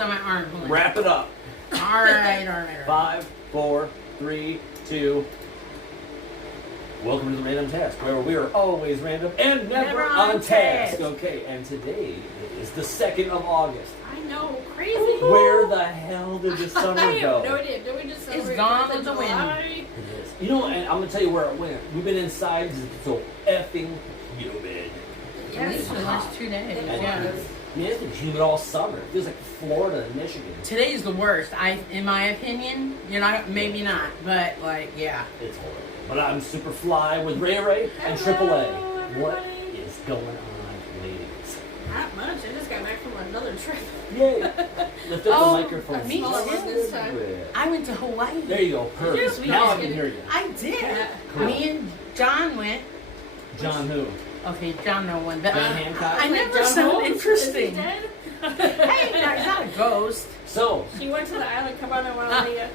on my arm. Hold on. Wrap it up. All right. 5, 4, 3, 2. Welcome to the Random Task, where we are always random and never on task. Okay, and today is the 2nd of August. I know, crazy. Where the hell did the summer I go? have no idea. Did we just celebrate It's gone 4th of with the wind. July? It is. You know, and I'm gonna tell you where it went. We've been inside because it's so effing humid. At least for the last 2 days. It Yeah. was. I mean, it's been humid all summer. It feels like Florida and Michigan. Today's the worst. In my opinion, maybe not, but like, yeah. It's horrible. But I'm super fly with Ray Ray and Triple A. Hello, What everybody. is going on, ladies? Not much. I just got back from another trip. Yay! Lift up Oh, the microphone. me Smaller too. one this time. I went to Hawaii. There you go. Perfect. Yes, we Now I did. can hear you. I did. Yeah. Cool. Me and John went. John who? Okay, John no one, but John Hancock? I Wait, never John sound Holmes? interesting. Is he dead? Hey, no, he's not a ghost. So, She went to the island Cabana Waialea.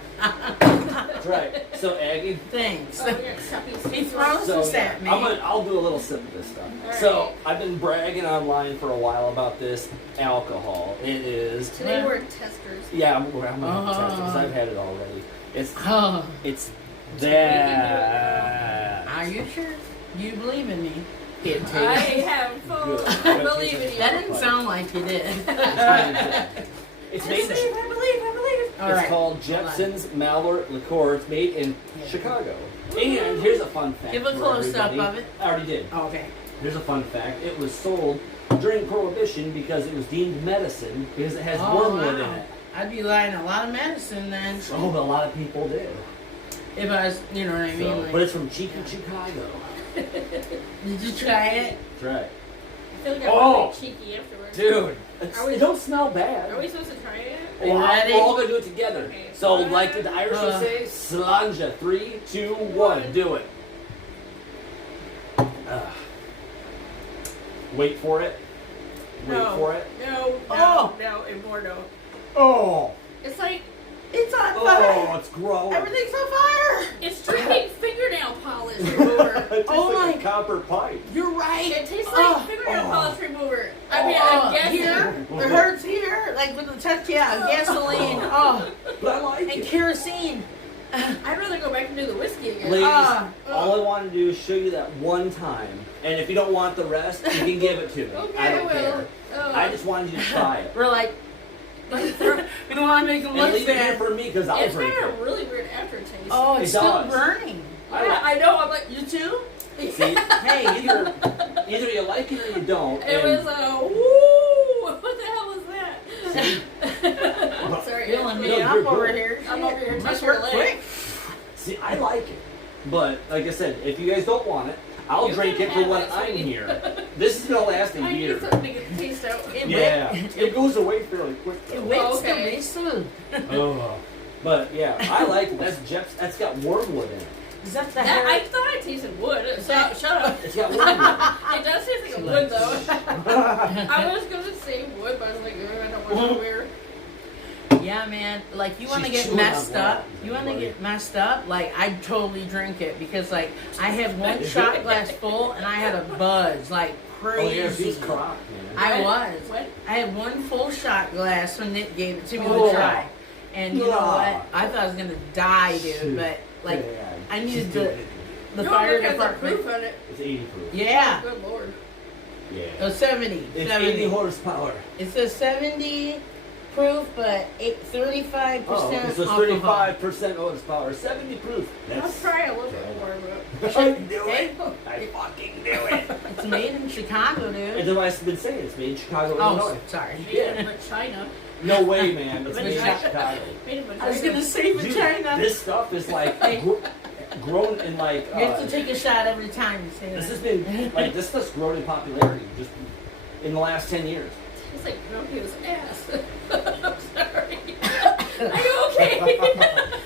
that's right. So, Aggie. Thanks. Oh, we got suppies. He throws So, this at me. I'll do a little sip of this stuff. All So, right. I've been bragging online for a while about this alcohol. It is. Today we're testers. Yeah, I'm gonna test it because Oh. I've had it already. Oh, It's We can that. are you sure? You believe in me? It I tastes have full good. I believe in you. That didn't sound like you did. It's I made. believe, I believe. All It's right. called Hold on. Jepson's Mallard Liqueur. It's made in Chicago. And here's a fun fact. Give a for close-up everybody. of it. I already did. Oh, okay. Here's a fun fact. It was sold during Prohibition because it was deemed medicine because it has Oh, wormwood in wow. it. I'd be buying a lot of medicine then. Oh, but a lot of people did. If I was, you know what I mean? So, like, but it's from Cheeky, Chicago. did you try it? That's right. I feel like I'm Oh. really cheeky afterwards. Dude, Are we- it don't smell bad. Are we supposed to try it? Are you Well, ready? we're all gonna do it together. Okay. So, like the Irish would say, slanja. 3, 2, 1, do it. Wait for it. Wait No. for it. No, Oh. no, and more no. Oh, It's like, It's on oh, fire. it's growing. Everything's on fire. it's drinking fingernail polish remover. It tastes Oh like a my- copper pipe. You're right. It tastes Oh. like fingernail Oh. polish remover. I mean, Oh, I'm guessing. here. It hurts here. Like with the touch, yeah. Gasoline. Oh, But I like and it. kerosene. I'd rather go back and do the whiskey again. Ladies, Oh. all I want to do is show you that one time. And if you don't want the rest, you can give it to me. Okay, I don't will. care. Oh. I just wanted you to try it. We're like, we don't want to make them And look leave it here bad. for me because I'll It's drink got a it. really weird aftertaste. Oh, it's It still does. burning. Yeah, I know. I'm like, You too? See, hey, either you like it or you don't. it and was woo! What the hell was that? See? Sorry, Feeling it's me you're up over good. here. I'm over here Must touching your work leg. quick. See, I like it. But like I said, if you guys don't want it, I'll You drink can it for have when it, I'm sweetie. here. This is gonna last a I year. need something to get the taste out. Yeah, it goes away fairly quick It though. wakes Okay. the smooth. Oh. But yeah, I like it. That's got wormwood in it. Is that the That, hair? I thought I tasted wood. Shut up. It's got wormwood. It does taste like a wood though. I was gonna say wood, but I was like, I don't want to wear. Yeah, man. Like, you want to She's get chewing messed on up? that, You want to buddy. get messed up? Like, I'd totally drink it because, like, I had one shot glass full and I had a buzz like Oh yeah, crazy. she's croc, man. I What? was. What? I had one full shot glass when Nick gave it to me Oh. to try. And you know Yeah. what? I thought I was going to die, dude. Shoot. But, like, Yeah, I she's needed doing to. it. The No, fire look at the department. proof on it. It's 80 proof. Yeah. Good lord. Yeah. Oh, 70. It's 70. 80 horsepower. It says 70 proof, but 35% Oh, okay, so it's alcohol. 35% horsepower, 70 proof. I'll That's try a little bit more, but I do Hey. it. I fucking do it. It's made in Chicago, And dude. then I've been saying it's made in Chicago, Oh, Illinois. sorry. made Yeah. in China. No way, man. It's made in Vagina. Chicago. Made in I was vagina. gonna say Dude, vagina. this stuff is like Hey. grown in like. You have to take a shot every time you say This has that. been like this stuff's grown in popularity just in the last 10 years. It's like Pinocchio's ass. I'm sorry. Are you okay?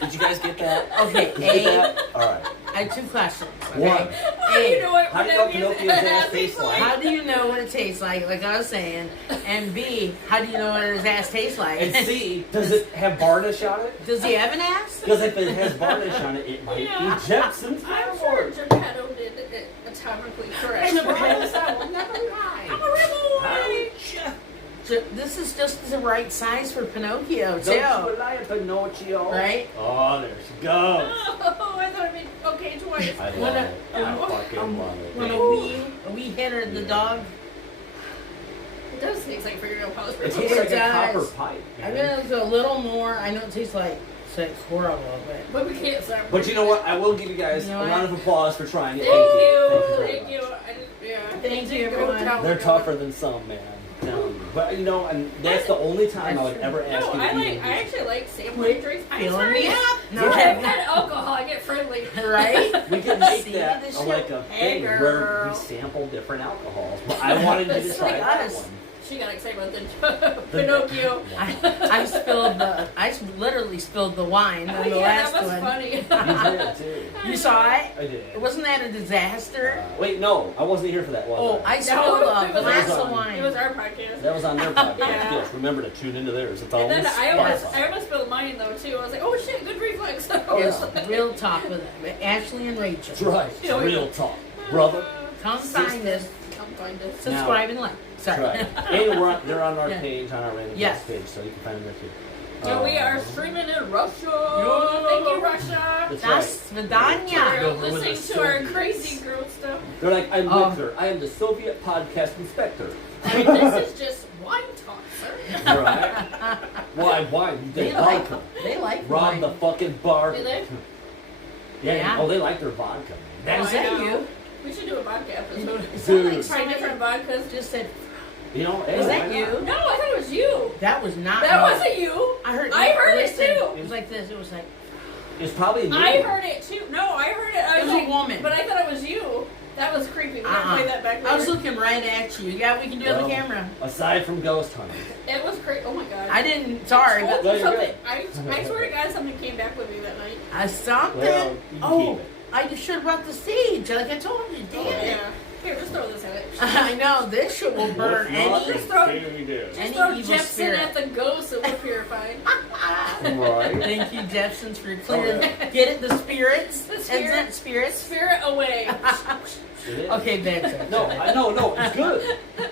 Did you guys get that? Okay, Did you get A, that? All right. I have 2 questions. Okay? One. How do you know what How do you know Pinocchio's Pinocchio's ass tastes like? How do you know what it tastes like I was saying? And B, how do you know what his ass tastes like? And C, does it have varnish on it? Does he have an ass? Because if it has varnish on it, it might Yeah. be Jepson's I'm sure Fireworks. Geppetto did it atomically correct. I never had this. I will never lie. I'm a rebel boy. Ouch. this is just the right size for Pinocchio Don't you too, like Pinocchio? right? Oh, there she goes. Oh, I thought I mean okay twice. I love When a- it. I fucking love it. When a wee hitter, the Yeah. dog. It does taste like fingernail polish. It It tastes like a does. copper pipe. I'm man. gonna do a little more. I know it tastes like it's horrible, but But we can't stop. But you know what? I will give you guys You know a what? round of applause for trying it. Thank you. very Thank much. you. I didn't, yeah. Thank you, Go everyone. tell They're me. tougher than some, man. I'm telling you. But you know, and that's the only time I would ever ask No, you to I eat like. I it. actually like sampling drinks. I'm Feeling sorry. me up? No, No, I've had alcohol. I get friendly. right? We can make See, that this like shit- a Hey, thing where girl. we sample different alcohols. But I wanted you to It's try like that us. one. She got excited about the Pinocchio. I spilled the. Literally spilled the wine Oh on the yeah, last that was one. funny. You did too. You saw it? I did. Wasn't that a disaster? Wait, no, I wasn't here for that one. Oh, I No, spilled it a was glass on- of wine. It was our podcast. That was on their podcast. Yeah. Yes, remember to tune into theirs. It's And always then I almost Spotify. spilled mine though too. I was like, oh shit, good reflex. It's real talk with Ashley and Rachel. That's right. It's real talk, brother. Come find us. Come find us. Subscribe and like. Sorry. That's right. And they're on our Yeah. page, on our random Yes. guest page, so you can find them there too. And we are streaming in Russia. Yo. Thank you, Russia. That's Das right. Vidania. For Over with listening the to our Soviets. crazy girl stuff. They're like, I'm Oh. Victor. I am the Soviet podcast inspector. And this is just wine talk, sir. Right? Why? They like vodka. They like Rob wine. the fucking bar. Do they? Yeah. Yeah. Oh, they like their vodka. Man. Is I that know. you? We should do a vodka episode. Dude. Try different vodkas. Just said. You know, hey, Is that why you? not? No, I thought it was you. That was not. That me. wasn't you. I heard. I heard it listen, too. It was like this. It was like. It's probably me. I heard it too. No, I heard it. I It was like, a woman. But I thought it was you. That was creepy. We're Uh-uh. gonna play that back later. I was looking right at you. Yeah, we can do it on Well, the camera. Aside from ghost hunting. It was crazy. Oh my god. I didn't. Sorry, I told but you No, you're something. I swear to God, something came back with me that night. something. Well, you can Oh, keep it. I just should have brought the sage. Like I told you. Damn it. Yeah. Here, just throw this at it. I know this shit will burn any. Just throw, Any just throw evil Jepson spirit. at the ghost. It will purify. Right. Thank you, Jepsons, for clearing. Oh, yeah. Get it, the spirits. The Isn't spirit. it spirits? Spirit away. It is. Okay, back. No, it's good. What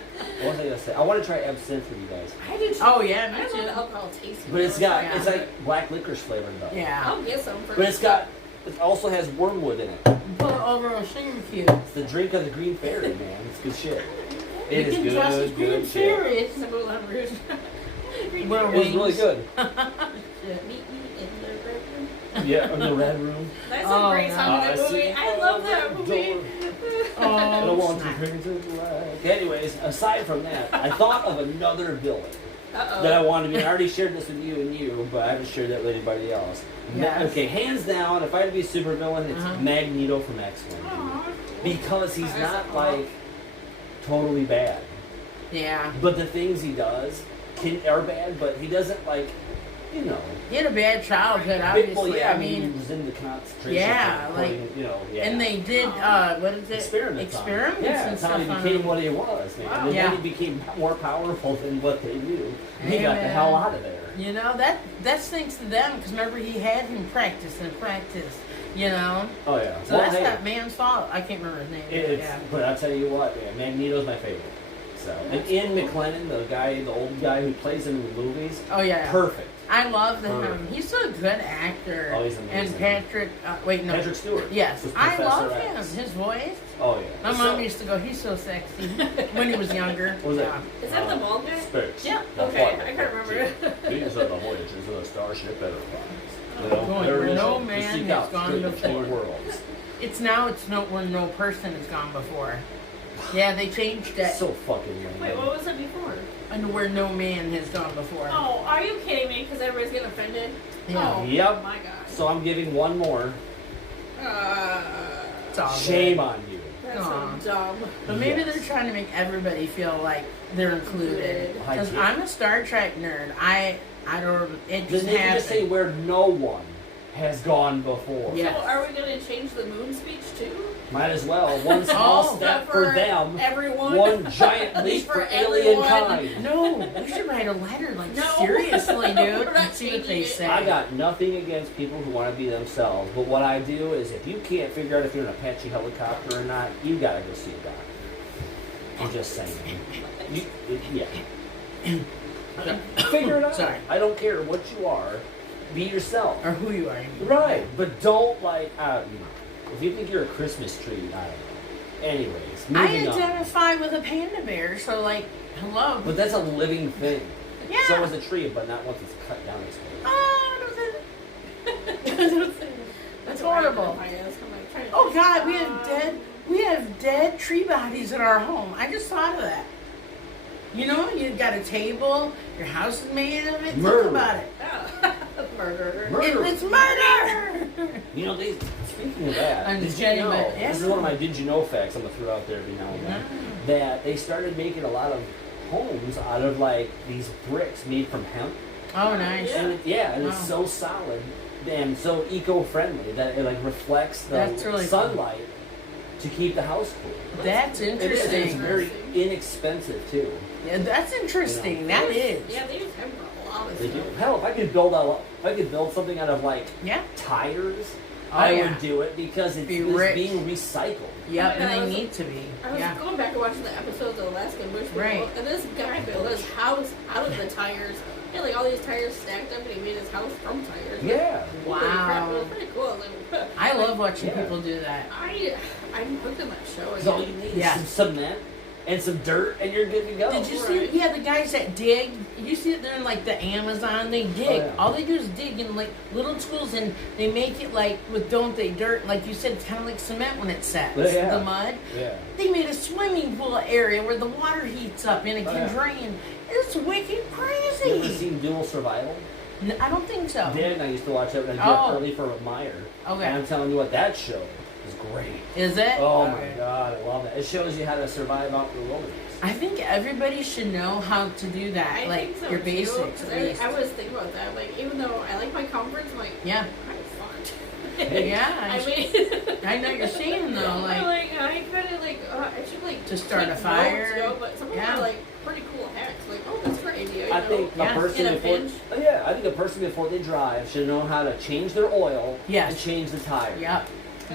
was I gonna say? I want to try absinthe for you guys. I did. Oh yeah, I me don't know too. the alcohol tastes. But it's got, Yeah. it's like black licorice flavored though. Yeah. I'll get some for. But it also has wormwood in it. Put it over a sugar cube. It's the drink of the green fairy, man. It's good shit. It You is can trust good, the green good shit. spirits. the Moulin Rouge. Where It was really wings. good. Meet me in the red room. Yeah, in the red room. That's Oh, a great song no. in that I movie. see. I love that movie. I don't Oh, want to snap. praise it like. Anyways, aside from that, I thought of another villain that I Uh-oh. wanted to be. I already shared this with you, but I haven't shared that with anybody else. Yes. Okay, hands down, if I had to be a super villain, it's Uh-huh. Magneto from X-Men. Aw. Because he's That's not aw. like totally bad. Yeah. But the things he does are bad, but he doesn't like, you know. He had a bad childhood, obviously. Well, yeah, I mean, he was in the concentration yeah, camp, like- you know, yeah. and they did, what is it? experiments. on him. Experiments Yeah, and that's stuff how he on became him. what he was, man. Wow. And Yeah. then he became more powerful than what they knew. And he Hey, got the man. hell out of there. You know, that's thanks to them, because remember, he had him practice, you know? Oh yeah. So Well, that's hey, that man's fault. I can't remember his name. it's, yeah. but I'll tell you what, man, Magneto's my favorite. So, and Ian McKellen, the old guy who plays him in the movies, Oh, yeah. perfect. I love him. Perfect. He's a good actor. Oh, he's amazing. And Patrick, wait, no. Patrick Stewart. Yes, was I Professor love X. him. His voice. Oh yeah. My So- mom used to go, he's so sexy, when he was younger. What was Yeah. that? Is that the bald guy? Space. Yeah, The okay, flight I can't remember. These are the voyages of the Starship Enterprise. You know, Going their where mission no to man seek has out gone straight before. between worlds. It's where no person has gone before. Yeah, they changed that. So fucking lame. Wait, what was it before? And where no man has gone before. Oh, are you kidding me? Because everybody's getting offended? Yeah. Oh, Yep. my God. So I'm giving one more. It's all Shame good. on you. That's Aw. so dumb. But maybe Yes. they're trying to make everybody feel like they're included. I Because get- I'm a Star Trek nerd. I don't. It Then just they can just say happened. where no one has gone before. Yeah. So are we going to change the moon speech too? Might as well. One small Oh, step But for them. Everyone. One giant leap for everyone. alienkind. No, we should write a letter. Like No. seriously, dude. We're not And see what they changing it. say. I got nothing against people who want to be themselves, but what I do is if you can't figure out if you're in an Apache helicopter or not, you gotta go see a doctor. I'm just saying. Yeah. Figure it out. Sorry. I don't care what you are. Be yourself. Or who you are. you mean. Right, but don't like. If you think you're a Christmas tree, I don't know. Anyways, I moving on. identify with a panda bear, so like, hello. But that's a living thing. Yeah. So is a tree, but not once it's cut down. It's That's horrible. Oh God, we have dead tree bodies in our home. I just thought of that. You know, you got a table, your house is made of it. Murder. Think about it. Murder. Murder. It's murder. You know, speaking of that, I'm did just you kidding, know, but yeah. this is one of my did you know facts I'm going to throw out there every now and then, that they started making a lot of homes out of like these bricks made from hemp. Oh, nice. Yeah. And it's Wow. so solid and so eco-friendly that it like reflects the That's really cool. sunlight to keep the house cool. That's It is. It's interesting. very inexpensive too. Yeah, that's interesting. You That is. Yeah, they use hemp for a lot of They do. stuff. Hell, if I could build something out of like Yeah. tires, Oh, I yeah. would do it because it's Be rich. being recycled. Yep, Oh, and yeah, I they was- need to be. I was Yeah. going back and watching the episodes of Alaskan Bush People, Right. and this guy built his house out of the tires. He had like all these tires stacked up, and he made his house from tires. Yeah. Holy crap, it was Wow. pretty cool. I was like, I love watching Yeah. people do that. I'm hooked on that show. Because all you Again. need Yeah. is some cement and some dirt, and you're good to go. Did you Right. see? Yeah, the guys that dig. You see it there in like the Amazon. They dig. Oh, yeah. All they do is dig in like little tools, and they make it like with don't they dirt. Like you said, it's kind of like cement when it sets. Yeah. The mud. Yeah. They made a swimming pool area where the water heats up and it Oh, can yeah. drain. It's wicked You ever crazy. seen Dual Survival? I don't think so. Dan and I used to watch it when I Oh. did early for Meyer. Okay. And I'm telling you what, that show is great. Is it? Oh my Okay. god, I love it. It shows you how to survive out in the wilderness. I think everybody should know how to do that. I like think so your too, basics 'cause at least. I was thinking about that. Like, even though I like my comforts, I'm like, Yeah. I'm fucked. Yeah. I mean, I know what you're saying though. Like I kind of like, I should like To start take a fire. notes, you know, but some of them Yeah. are like pretty cool hacks. Like, oh, that's a great idea. You I know? think Yeah. a person In a before pinch. I think a person before they drive should know how to change their oil Yes. and change the tire. Yep.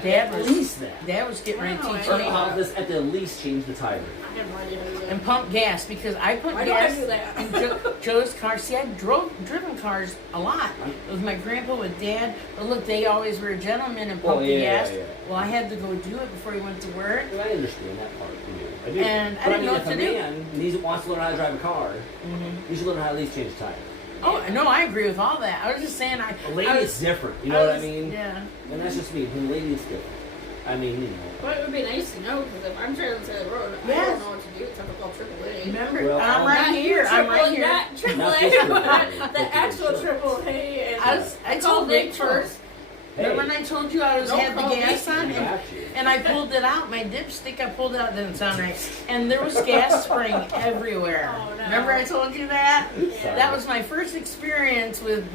Dad At was least that. Dad was getting ready to Wow, teach Or I me know. how this at the least change the tire. I have no idea how to do that. and pump gas because I put Why do I gas do that? in Joe's car. See, I've driven cars a lot. It was my grandpa with Dad. But look, they always were gentlemen and pumped Oh, the yeah, gas. yeah. Well, I had to go do it before he went to work. And I understand that part. I do. And I But didn't know if what a to do. man wants to learn how to drive a car, you should learn how to at least change a tire. Oh, no, I agree with all that. I was just saying, A lady, I it's was, different. You know what I was- mean? Yeah. And that's just me. When a lady, it's different. I mean, you know. But it would be nice to know because if I'm driving on the side of the road, I Yes. don't know what to do. It's to call AAA. Remember, Well, I'm I'll- right here. I'm right here. Not AAA, Not this but AAA, the actual AAA. And I called told Nick Rachel. first. Remember when I told you I had the call gas me. on? I got you. And I pulled it out, my dipstick, I pulled it out, didn't sound right. And there was gas spraying everywhere. Oh, no. Remember I told you that? Yeah. That was my first experience with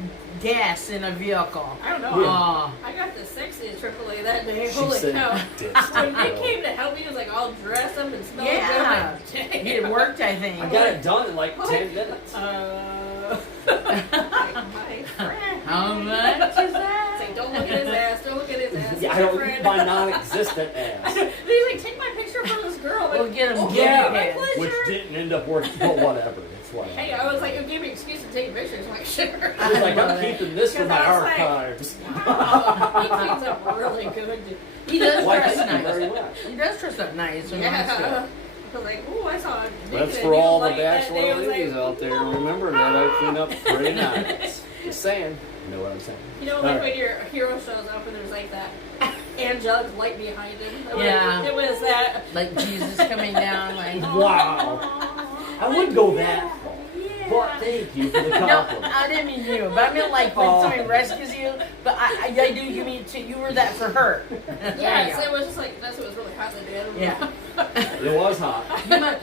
gas in a vehicle. I don't know. Oh, I got the sexiest AAA that day. She Holy said, cow. "Dipstick When Nick girl." came to help me, he was like all dressed up and smelling yeah. good. I'm like, It worked, I think. I got it done in like What? 10 minutes. My friend. How much is It's that? like, don't look at his ass. Don't look at his ass. Yeah, I He's your don't friend. my non-existent ass. He's like, take my picture from this girl. We'll get him okay, guinea my pigs. pleasure. Which didn't end up working, but whatever. It's like. Hey, I was like, it gave me an excuse to take pictures. I'm like, sure. I was like, I'm keeping this for Because my I was like, archives. Wow, he cleans up really good. He does Why, dress thank you very nice. much. He does dress up nice when he wants to. Yeah. I was like, ooh, I saw a That's naked for and he all was the like, that day, I bachelor was ladies like, out there. Remember that I clean up pretty nice. Just saying. You know what I'm saying? You know, All like right. when your hero shows up and there's like that angelic light behind him. Yeah. It was that. Like Jesus coming down, like. Wow. I wouldn't go that far. Yeah. But thank you for the No, compliment. I didn't mean you, but I meant like when Oh. somebody rescues you. But I do give me too. You were that for her. There Yes, you it go. was just like, that's what was really hot that day. I don't know. Yeah. It was hot.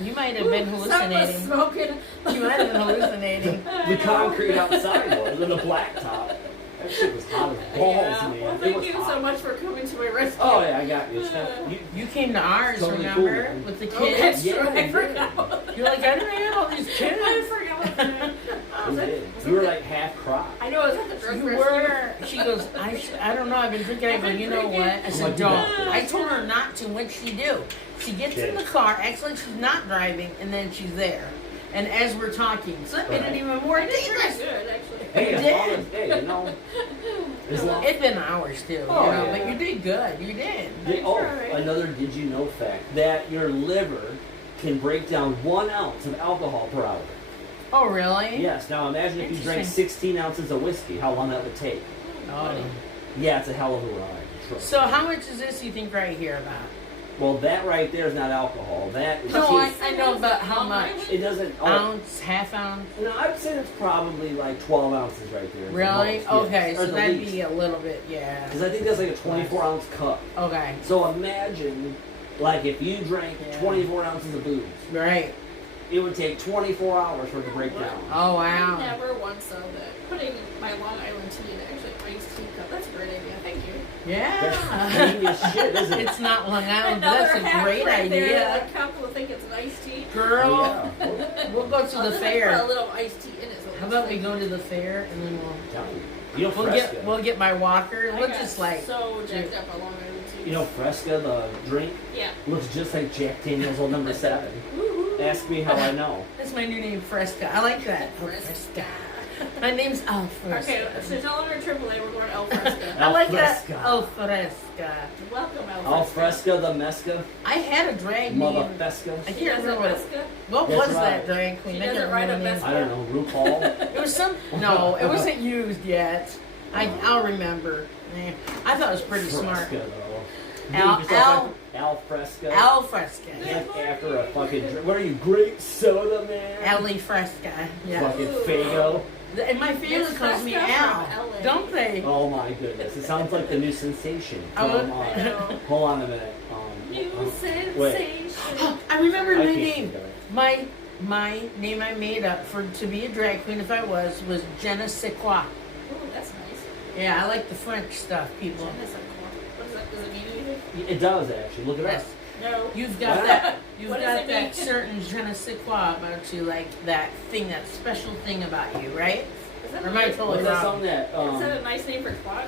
You might have been Sun was hallucinating. smoking. You might have been hallucinating. The concrete outside was, and the blacktop. That shit was hot as balls, Yeah. man. Well, It thank was you hot. so much for coming to my rescue. Oh yeah, I got you. It's kind of- you You came to ours, Totally remember, cool, man. with the Oh, kids. that's Yeah, true. I you forgot. You're like, I didn't have all these I kids. forgot about that. I was you like, did. You were like half cropped. I know I was at the drug You rescue. were. She goes, I don't know. I've been drinking. I go, you know what? I said, Like don't. that. I told her not to. What'd she do? She gets in the car, acts like she's not driving, and then she's there. And as we're talking, so that made it even more I did pretty dangerous. good, actually. Hey, as did. long as, hey, you know, as long It's been hours too, Oh, you know, yeah. but you did good. You did. Oh, Try. another did you know fact that your liver can break down 1 ounce of alcohol per hour. Oh, really? Yes. Now imagine if you drank Interesting. 16 ounces of whiskey, how long that would take. Oh. Yeah, it's a hell of a ride. Trust So me. how much is this you think right here about? Well, that right there is not alcohol. That is No, tea. I know about how much. It doesn't. Oh, Ounce, half ounce? no, I'd say it's probably like 12 ounces right there. at the Really? most, yes. Okay, Or so the that'd least. be a little bit, yeah. Because I think that's like a 24-ounce cup. Okay, So imagine, like, if you drank Yeah. 24 ounces of booze, right. it would take 24 hours for it to break down. Oh, I wow. never once saw that. Putting my Long Island tea in actually iced tea cup. That's a great idea. Thank you. That's Yeah. genius shit, isn't it? It's not Long Island, but Another that's a hack great right there idea. that the couple will think it's an iced tea. Girl, Oh, yeah. we'll go to I'll the just Put a fair. little iced tea in it. So How about we go to the fair and then I'm telling you. You know Fresca. we'll get my walker. I We'll got just like so jacked up on Long Island tea. You know Fresca, the drink, Yeah. looks just like Jack Daniel's Old Number 7. Woo-hoo. Ask me how I know. that's my new name, Fresca. I like that. Oh, Fresca. My name's Al Fresca. Okay, so no longer AAA, we're going El Fresca. I like Fresca. that. Al Fresca. Welcome, El Fresca. Al Fresca, the Mesca, I had a drag Mother name. Fesca. I She can't doesn't remember Mesca? what That's was right. that drag queen. She I can't doesn't write remember a the name. Mesca. I don't know, RuPaul. It was some. No, it wasn't used yet. I'll remember. Eh, I thought it was pretty smart. Fresca, though. Al- Named yourself Al- Al Fresca. Al Fresca. Named after a fucking drink. What are you, grape soda, man? Ali Fresca. Yeah. Fucking Ooh. Fago. And my family It's calls me Fresca Al. from LA. Don't they? Oh my goodness. It sounds like the new sensation. I would- From, I know. hold on a minute. New wait. sensation. I remember I my can't name. think of it. My name I made up for to be a drag queen if I was Jenna Sequoia. Ooh, that's nice. Yeah, I like the French stuff, people. What is that? Does it mean anything? It does actually. Look it Yes. up. No. You've got What? that. You've What does got it that mean? certain je ne sais quoi about you, like that thing, that special thing about you, right? Is that Or am I nice? totally What's that wrong? song that? Is that a nice name for twat?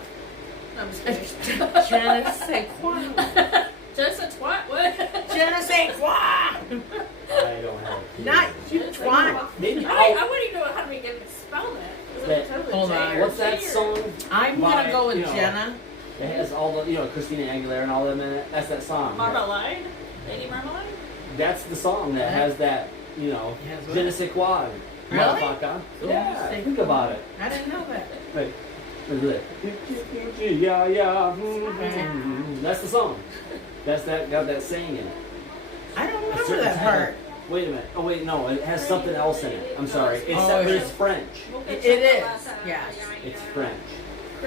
No, I'm just kidding. Je ne sais quoi. Just a twat? What? Je ne sais quoi. I don't have. a clue. Not you Just a twat. Maybe. I wouldn't even know how to make it spell that. Is That- it totally Hold J on. or What's that J or- song? I'm By, gonna go with you know, Jenna. It has all the, Christina Aguilera and all them in it. That's that song. Marmalade? Lady Marmalade? That's the song that has that, Has je ne sais quoi. Really? Motherfucker. Je ne Yeah, sais think quoi. about it. I didn't know that. Wait. Look at it. Yeah, yeah. That's the song. That's that got that saying in it. I don't A remember certain that type part. of- Wait a minute. Oh wait, no, it has something else in it. I'm sorry. It's Oh, but yeah. it's French. It is, yes. It's French.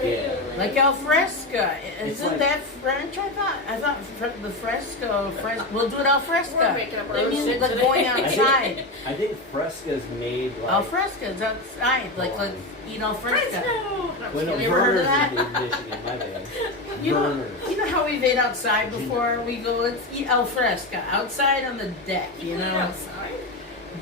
Yeah. Like al fresco. It's Isn't like- that French? I thought the fresco. We'll do it al fresco. We're making up our That own means shit like today. going I outside. think, I think Fresca's made like. Al fresco's outside. Like let's eat al fresco. Fresco! Well, no, You ever heard of Verner's that? is in Michigan, my bad. You know, Verner's. you know how we've ate outside before? We go, let's eat al fresco outside on the deck. You Eat know, outside?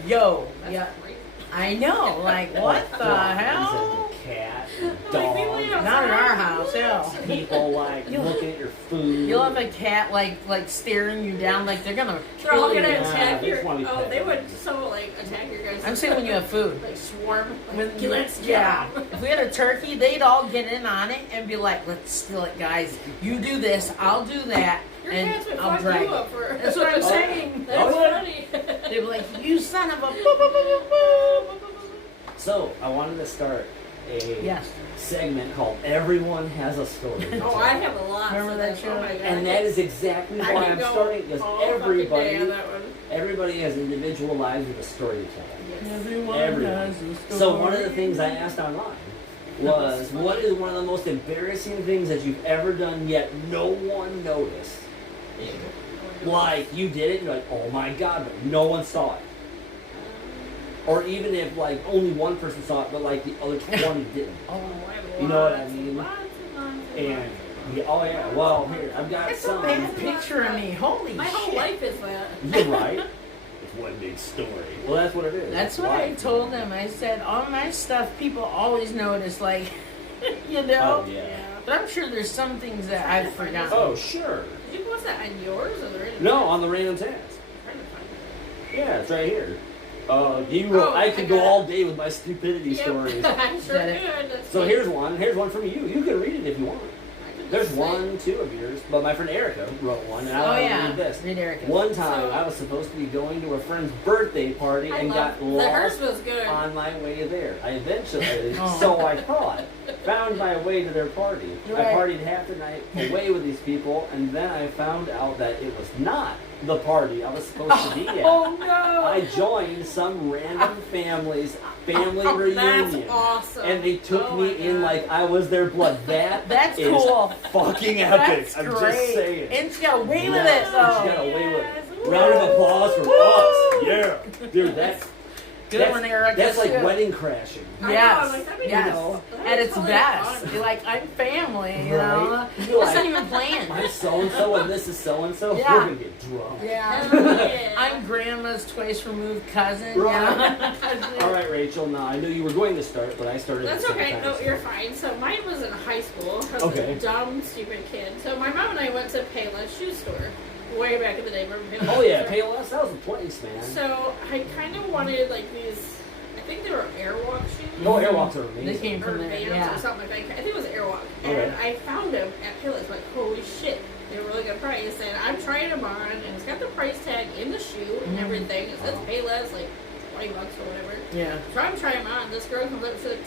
yo, That's yeah. crazy. I know. Like what the Dogs hell? and cat, and Like, people eat dogs, Not in our outside? house, hell. people like You'll- looking at your food. You'll have a cat like staring you down, like they're gonna They're all kill gonna you. attack they your. just wanna be Oh, pet. they would so like attack your guys. I'm saying when you have food. like swarm. When Like, you, let's yeah, get 'em. if we had a turkey, they'd all get in on it and be like, "Let's steal it, guys. You do this, I'll do that, Your and cats would I'll fuck drag you it." up for. That's what I'm Oh. saying. That's Oh, yeah. funny. They'd be like, "You son of a." Boo, boo, boo, boo, boo, boo, boo." So I wanted to start a Yes. segment called "Everyone Has a Story." to Oh, Tell. I have a lot. Remember of that them. show? Oh my god. And that is exactly I why could I'm go starting because all fucking day on everybody that one. everybody has individual lives with a story to tell. Yes. Everyone Everyone. has a story. So one of the things I asked online was, what is one of the most embarrassing things that you've ever done yet no one noticed? Like you did it, and you're like, oh my god, but no one saw it. Or even if like only one person saw it, but like the other 20 didn't. Oh, I have You know what I lots and mean? lots and lots and And lots. yeah, oh yeah, well here I've got It's a some. bad picture of me. Holy My whole shit. life is that. You're right. It's one big story. Well, that's what it is. That's what I life. told them. I said, all my stuff, people always notice, like, you know? Oh yeah. But I'm sure there's some things that I've forgotten. Oh sure. Did you post that on yours or the radio? No, on the random task. I'm trying to find it. Yeah, it's right here. I could go all day with my stupidity Yep. stories. I sure Did it. could. That's So cute. here's one. Here's one from you. You can read it if you want. I could There's just say- 2 of yours, but my friend Erica wrote one, and I Oh want to yeah. read this. Read Erica. One time, So- I was supposed to be going to a friend's birthday party I and love got the hers lost was good. on my way there. I eventually, Oh. so I thought, found my way to their party. Right. I partied half the night away with these people, and then I found out that it was not the party I was supposed to be at. Oh no. I joined some random family That's reunion. awesome. And they took Oh me my in God. like I was their blood. That's is cool. fucking epic. That's I'm great. just saying. And she got away with Yes, it she though. got away with Yes. it. Round of applause for Woo! us. Yeah. Dude, that's Good one, Erica. That's like too. wedding crashing. I know, Yes, I'm like, that'd be yes. cool. That'd At be its totally best. fun. You're like, I'm family, you know? Right? It's You're not like, even planned. I'm so and so and this is so and so. Yeah. We're gonna get drunk. Yeah. Hell yeah. I'm grandma's twice removed cousin. Right. Yeah. All right, Rachel. Now I knew you were going to start, but I started. That's at the same okay. time, No, so- you're fine. So mine was in high school. I was Okay. a dumb, stupid kid. So my mom and I went to Payless shoe store way back in the day. Remember Payless? Oh yeah, Store? Payless. That was a place, man. So I kind of wanted like these. I think they were Airwalk shoes. No, Airwalks are They amazing. came Or from there. Vans Yeah. or something like that. I think it was Airwalk. Okay. And I found them at Payless. Like, holy shit. They were really good price. And I'm trying them on. And it's got the price tag in the shoe and everything. It says Wow. Payless, like $20 or whatever. Yeah. So I'm trying them on. This girl comes up and says,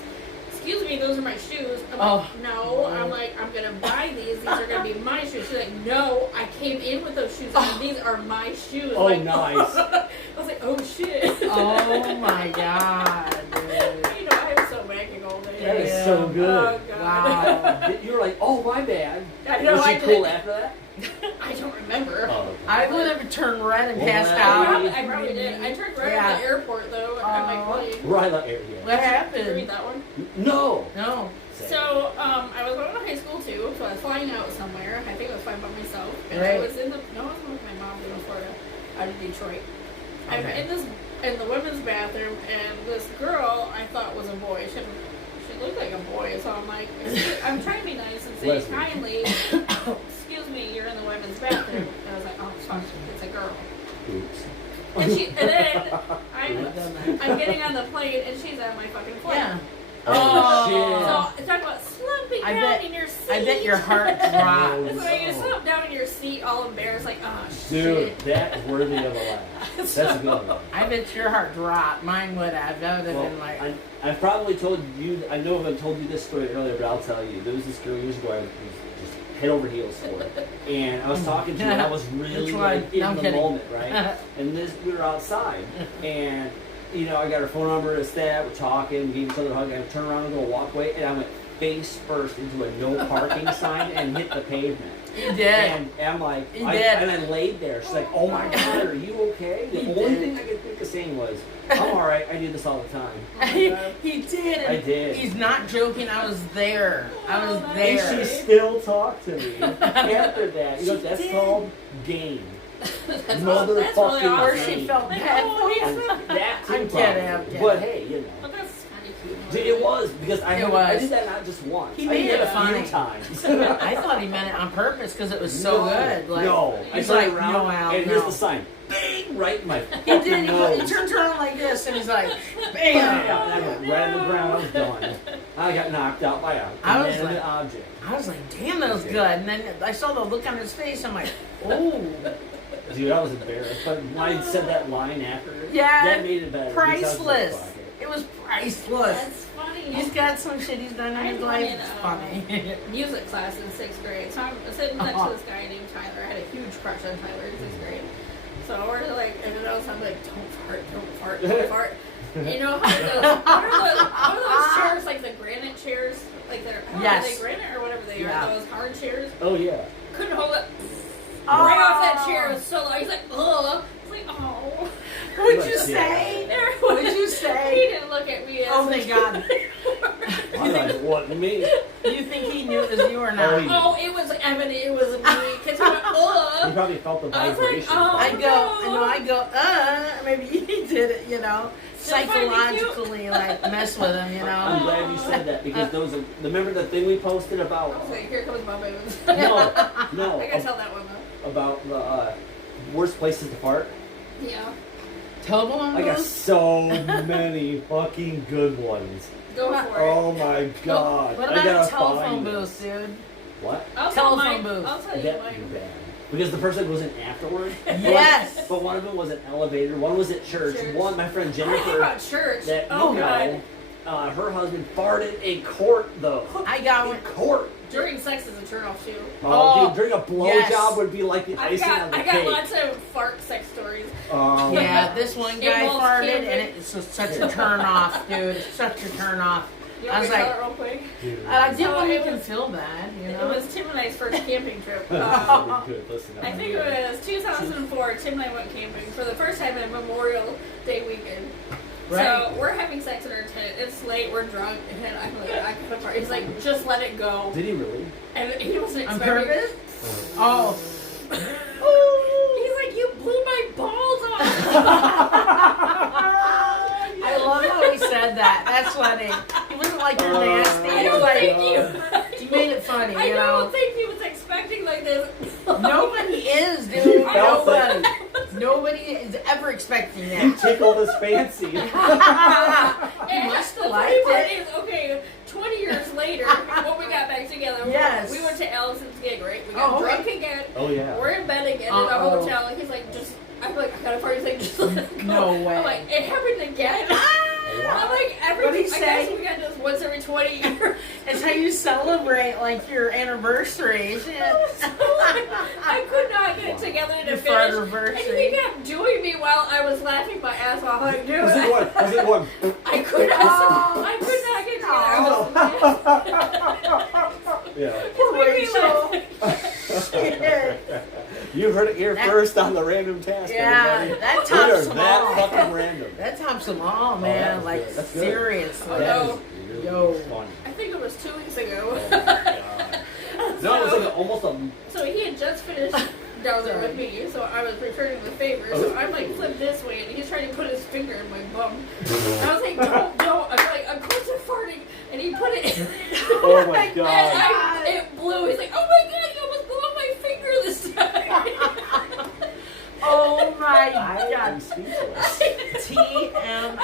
excuse me, those are my shoes. I'm Oh. like, no. I'm like, I'm going to buy these. These are going to be my shoes. She's like, no, I came in with those shoes. And these are my shoes. Oh, like, nice. I was like, oh, shit. Oh my god, dude. You know, I was so wagging all day. That is Yeah. so good. Oh, God. Wow. You were like, oh my bad. I know, Was she I cool did. after that? I don't remember. Oh, I would have turned red and Well, passed that- out. I probably did. I turned right Yeah. at the airport though at my Oh. plane. right. Like, yeah. What Did you read happened? that one? No. No. So, I was going to high school too, so I was flying out somewhere. I think I was flying by myself. And Right. I was in the, no, I was with my mom in Florida, out of Detroit. I'm Okay. in the women's bathroom, and this girl I thought was a boy. She looked like a boy, so I'm like, I'm trying to be nice and say Leslie. kindly, excuse me, you're in the women's bathroom. And I was like, oh, fuck, it's a girl. Oops. And then I've done that. I'm getting on the plane, and she's on my fucking flight. Yeah. Oh, So talk about slumping I down bet- in your seat. I bet your heart So dropped. you slump down in your seat, all embarrassed, like, oh Dude, shit. that's worthy of a laugh. That's a good one. I bet your heart dropped. Mine would have. That would have Well, been like, I've probably told you, I know I've told you this story earlier, but I'll tell you. There was this girl years ago I was just head over heels for. And I was talking to her, and I was really Which one? like, in No, I'm the kidding. moment, right? And we were outside, and you know, I got her phone number, a stat, we're talking, we gave each other a hug, and I turned around and go walk away, and I went face first into a no parking sign and hit the pavement. you did. And I'm like, He did. and I laid there. She's like, oh my God, are you okay? The He only did. thing I could think of saying was, I'm all right. I do this all the time. he did. I did. He's not joking. I was there. I was Oh, And there. she still talked to me after that. You know, She that's did. called game. That's Motherfucking really Or awesome. she felt Like, bad oh, for yeah. you. That too, I'm kidding, I'm probably. kidding. But hey, you know. But that's kind of cute. Dude, it was because I It I was. did that not just once. He I made did it a funny. few times. I thought he meant it on purpose because it was so No, good. Like, no. I he's turned like, around no, Al, and no. here's the sign. Bang! Right in my He fucking did. He nose. turns around like this, and he's like, Bam! bam. And I went right on the ground. I was done. I got knocked out by a I was inanimate like- object. I was like, damn, that was good. And then I saw the look on his face. I'm like, oh, Dude, I was embarrassed. But when I said that line after, Yeah, that made it better. because I was like, priceless. fuck it. It was priceless. That's funny. He's got some shit he's done in his I life. went, It's funny. music class in 6th grade. So I'm sitting next Uh-huh. to this guy named Tyler. I had a huge crush on Tyler in 6th grade. So we're like, and then all of a sudden I'm like, don't fart, don't fart, don't fart. You know how what are those chairs, like the granite chairs? Like they're, I don't know, Yes. are they granite or whatever they Yeah. are, those hard chairs? Oh, yeah. Couldn't hold it. Oh. Right off that chair. It was so loud. He's like, ugh. It's like, oh. What'd you Yeah. say? What'd you He say? didn't look at me as Oh, thank God. I thought it wasn't me. You think he knew it was you or not? Oh, he- Oh, it was evident it was me. Because he went, He ugh. probably felt the I was like, vibration. oh. I go, maybe he did it, you know, That might be cute. psychologically, like, mess with him, you I'm know? glad you said that because those are, remember the thing we posted about? I was like, here comes Bob Evans. No, I gotta tell that one though. about the worst places to fart. Yeah. Telephone I got booth? so many fucking good ones. Go for it. Oh my god. What I about gotta a telephone find booth, this. dude? What? I'll tell telephone mine. booth. I'll tell you That'd be mine. bad. Because the person goes in afterward. Yes. But one of them was an elevator. One was at church. Church. One, my friend I think Jennifer. about church. That Oh you god. know, her husband farted in court though. I got In one. court. During sex is a turnoff too. Oh, Oh, dude, during a blowjob yes. would be like the icing on the I got cake. lots of fart sex stories. Oh, Yeah, this one It guy involves farted, camping. and it's just such a turn off, dude. Such a turn off. You I want was me to tell like, it real quick? dude. I didn't So want it to was- feel bad, you It know. was Tim and I's first camping trip. That's really good. Listen, I think it was 2004. Tim and I went camping for the first time in Memorial Day weekend. Right. So we're having sex in our tent. It's late. We're drunk, and I'm like, I can't fart. He's like, just let it go. Did he really? And he wasn't On expecting. purpose? Oh. He's like, you blew my balls off. I love how he said that. That's funny. He wasn't like you're nasty. I He was don't like, think he made it funny, I you don't know. think he was expecting like this. Nobody is, dude. I don't Nobody. think- Nobody is ever expecting You that. tickled his fancy. He And must the have funny liked part it. is, okay, 20 years later, when we got back together, Yes. we went to Allison's gig, right? We got Oh, okay. drunk again. Oh yeah. We're in bed again in the Uh-oh. hotel, and he's like, just, I'm like, I got a fart. He's like, just let it go. No way. I'm like, it happened again. I'm like, What'd he I guess say? we got this once every 20 years. It's how you celebrate like your anniversary. Shit. I could not get it together to Your finish. And fartiversary. he kept doing me while I was laughing my ass off. I'm like, dude, Was it one? Was it one? I could not. Oh. I could not get together. Yeah. Poor Rachel. Shit. You heard it here That- first on the random task, Yeah, everybody. that We are tops them that all. fucking random. That tops them all, that man. was Like good. That's good. seriously. Oh, That no. is really Yo. funny. I think it was 2 weeks ago. Oh my god. No, it was like almost a. So he had just finished down there with me, so I was returning the favor. So I'm like flipped this way, and he's trying to put his finger in my bum. I was like, don't. I'm like, of course I'm farting, and he put it. in. Oh my And god. it blew. He's like, oh my god, you almost blew up my finger this time. Oh my I am god. speechless. I don't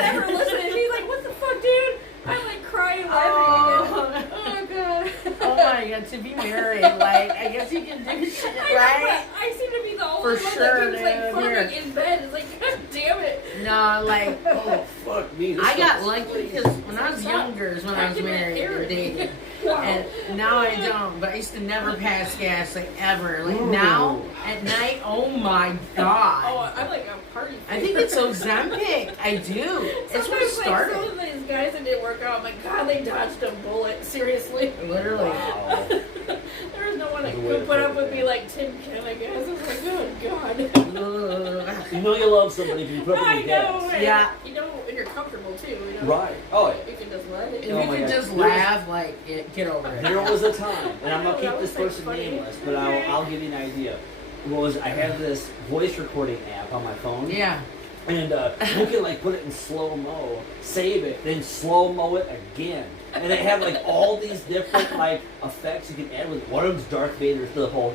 ever TMI. listen. He's like, what the fuck, dude? I'm like crying, laughing. Oh. Oh god. Oh my god, to be married, like, I guess you can do shit, I know, right? but I seem to be the only For one sure, that keeps like dude, farting here. in bed. It's like, god damn it. No, like, Oh fuck me. This I got stuff- lucky because when I was younger is when I was married and dating. And now I don't, but I used to never pass gas, like, ever. Like, now, at night, oh my Oh, god. I'm like a party. I think it's Ozempic. I do. It's what Sometimes, like, some started. of these guys that didn't work out, I'm like, God, they dodged a bullet. Seriously. Literally. Wow. There was no one that There's a way could to put put up it, with me man. like Tim Ken, I guess. I was like, oh, God. Ugh. You know you love somebody if you put them I in know. gas. And, Yeah. You know, and you're comfortable, too. You know? Right. Oh yeah. You can just let it. If Oh you my could God. just There was- laugh, like, get over it. There was a time, and I'm I know, gonna keep that this was, like, person funny. nameless, but I'll give you an idea. I have this voice recording app on my phone, Yeah. and you can like put it in slow mo, save it, then slow mo it again, and they have like all these different like effects you can add with it. One of them's Darth Vader's the whole.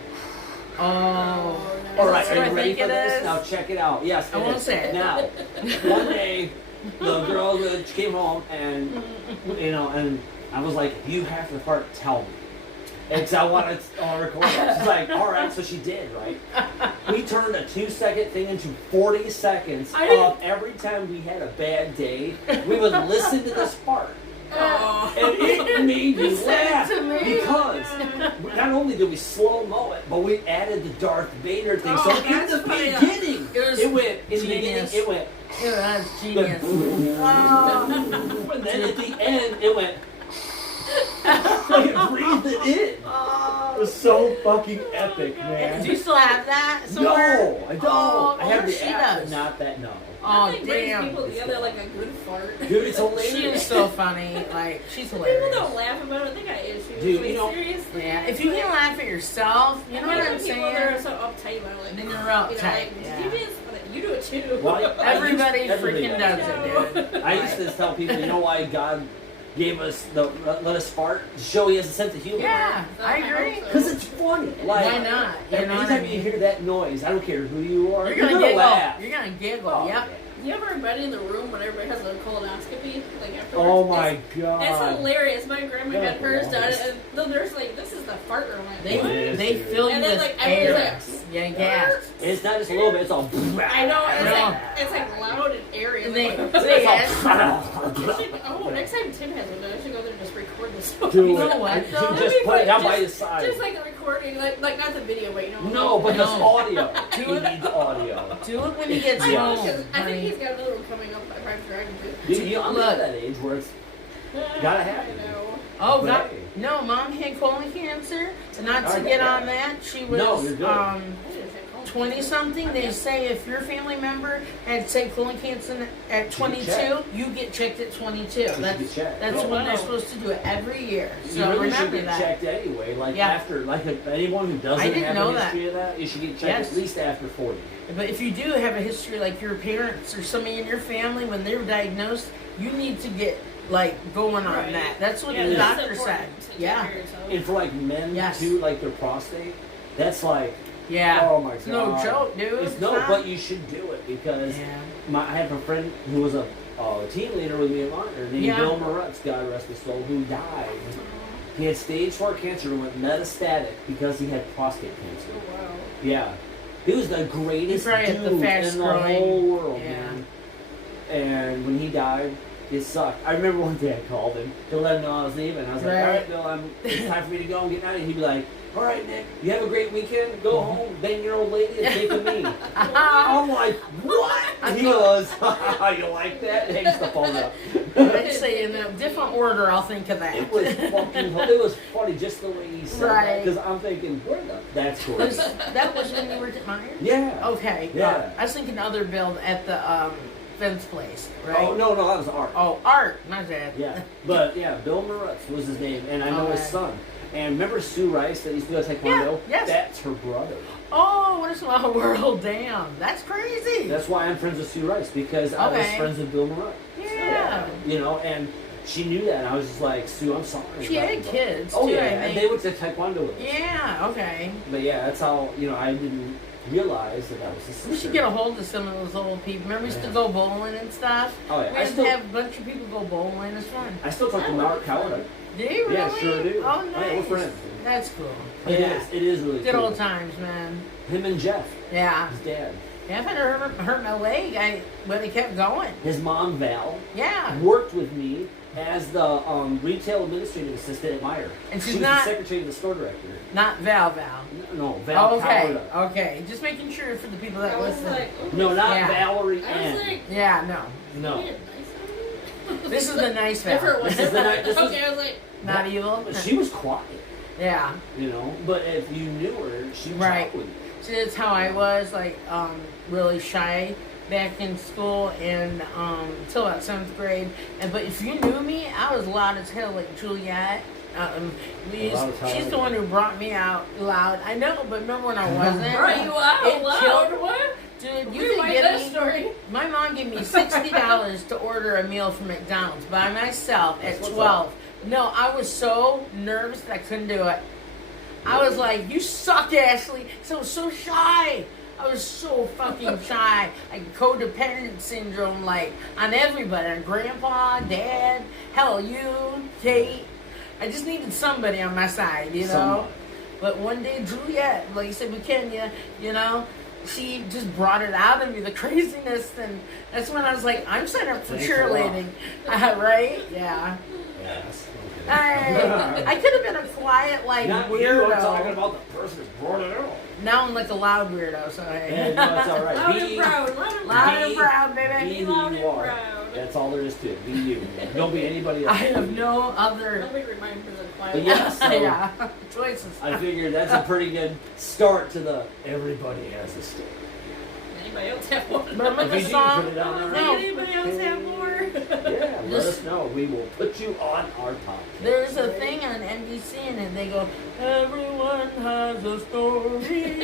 Oh. All right, That's are what I you ready think for it this? is. Now check it out. Yes, I it won't is. say it. Now, one day, the girl she came home and and I was like, "You have to fart. Tell me." And 'cause I wanted to record it. She's like, all right, so she did, right? We turned a 2-second thing into 40 seconds of every time we had a bad day, we would listen to this fart. Oh. And it made me Send it laugh to me. because not only did we slow mo it, but we added the Darth Vader thing. Oh, So in that's the funny. beginning, It was in the beginning, genius. it went, Ew, that's genius. and then at the end, it went, like it breathed it in. It was so fucking epic, man. Do you still have that somewhere? No, I don't. Oh, I have oh, the she app, but does. not that. No, Oh, Nothing brings damn. people together like a good fart. dude, it's hilarious. She is so funny. Like, she's People hilarious. don't laugh about it. They got issues. Dude, like, you know- seriously. Yeah, if you can laugh at yourself, you know what I'm People that are saying? so uptight about it. Then you're You uptight. know, like, Yeah. you did, you do it too. Well, Everybody everybody freaking does. does it, dude. I used to tell people, you know why God gave us the let us fart to show he has a sense of humor. Yeah, I agree. Because it's funny. Like, Why not? You know what anytime I you mean? hear that noise, I don't care who you are, You're gonna giggle. laugh. You're gonna giggle. Oh, Yep. You ever been in the room when everybody has a colonoscopy? Like afterwards? Oh my It's god. hilarious. My grandma had hers done, Yes. and the nurse like, "This is the fart room." Like, They what? Yes, they dude. fill you And then, with like, air. everyone's like, Yeah, gas. It's not just a little bit, it's all. I know. It's No. like loud and airy. And Like, they oh, Oh, next time Tim has one, I should go there and just record this. Do You it. know what, though? Dude, That'd just be put it fun. down by Just- his side. Just like the recording, like not the video, but you know. No, but just No. audio. Do He it. needs audio. Do it when he gets I know, home. 'cause I think honey. he's got another one coming up if I'm driving I'm Look. at that age where it's gotta happen. I know. Oh But God! hey. No, Mom had colon cancer. Not I to get get that. on that, she was No, you're good. 20 something. They say if your family member had say colon cancer at 22, checked. you get checked at 22. You That's get checked. that's Oh, when wow. they're supposed to do it every year. So You really remember should get that. checked anyway. Like Yeah. after, like if anyone who doesn't I didn't have know a that. history of that, you should get checked Yes. at least after 40. But if you do have a history, like your parents or somebody in your family, when they were diagnosed, you need to get like going on Right. that. That's what Yeah, the that's doctor said. To take Yeah, care of yourself. And for like men Yes. too, like their prostate, that's like, yeah. oh my god, It's no joke, dude. It's no, not. but you should do it because Yeah. I have a friend who was a team leader with me at Monitor named Yeah. Bill Moretz, God rest his soul, who died. He had stage 4 cancer and went metastatic because he had prostate cancer. Oh, wow. Yeah. He was the greatest He's probably dude the in the fast-growing- whole world, yeah. man. And when he died, it sucked. I remember one day I called him to let him know I was leaving. I was like, Right. all right, Bill, it's time for me to go. I'm getting out of here. He'd be like, all right, Nick, you have a great weekend. Go home, bang your old lady, and take a me. I'm like, what? And he goes, you like that? And hangs the phone up. I'd say in a different order, I'll think of that. It was fucking, it was funny just the way he said that. Right. Because I'm thinking, where the, that's cool. That was when you were at Myers? Yeah. Okay. Yeah. I was thinking other build at the fence place, right? Oh, no, that was Art. Oh, Art, not that. Yeah, but yeah, Bill Moretz was his name, and I know his Okay. son. And remember Sue Rice that used to go to Taekwondo? Yeah, yes. That's her brother. Oh, what a small world! Damn, that's crazy. That's why I'm friends with Sue Rice, because I was Okay. friends with Bill Moretz. yeah. You know, and she knew that, and I was just like, Sue, I'm sorry. She about had it, but-" kids Oh, too. yeah, I and think. they went to Taekwondo with us. Yeah. Okay. But yeah, that's how, I didn't realize that was his sister. We should get a hold of some of those old people. Remember, we used to Yeah. go bowling and stuff. Oh, yeah. We I used still, to have a bunch of people go bowling. It's fun. I still talk to Mark Coward. Do you really? Yeah, sure do. Oh, Yeah, nice. we're friends. That's cool. It yeah. is. It is really Good cool. old times, man. Him and Jeff, Yeah. his dad. Yeah, if I hurt my leg, but it kept going. His mom, Val, Yeah. worked with me as the retail administrative assistant at Meyer. And she's she was not- the secretary of the store director. Not Val. No, Val Okay. Coward. Okay. Just making sure for the people that I was listen. like, oh, No, not Yeah. Valerie I was Ann. like, Yeah. No. No. "Man, nice of you." This is the nice If Val. it was This is the night- this is- okay, I was like, Not evil. She was quiet, Yeah. But if you knew her, she would Right. talk with you. See, that's how I was, like, really shy back in school and until about 7th grade. But if you knew me, I was loud as hell, like Juliet. Loud as hell. She's the one who brought me out loud. I know, but remember when I wasn't? "Are you out It loud? killed- What? Dude, you Rewind could get that me. story." My mom gave me $60 to order a meal from McDonald's by myself That's at what's 12. No, I was so nervous that I couldn't do it. I was like, "You suck, Ashley." So I was so shy. I was so fucking shy. Like codependent syndrome, like on everybody, on Grandpa, Dad, hell, you, Kate. I just needed somebody on my side, you know. Somebody. But one day, Juliet, like you said, McKenya, you know, she just brought it out of me, the craziness, and that's when I was like, I'm signing up for Thanks a lot. cheerleading, right? Yeah. Yes. I could have been a quiet, like, Not you. weirdo. I'm talking about the person who brought it out. Now I'm like a loud weirdo, so hey. Yeah, no, it's all right. Loud Be- and proud, loud and Loud proud. and proud, Be baby. who loud you and are. proud. That's all there is to it. Be you. Don't be anybody I else. have no other Nobody reminds me of the quiet. But yes, so yeah, choices. I figured that's a pretty good start to the everybody has a story. Anybody else have one? Remember If the you do, song? put it on our No. Anybody else have more? Yeah, let Just- us know. We will put you on our podcast. There's a thing on NBC and they go, everyone has a story.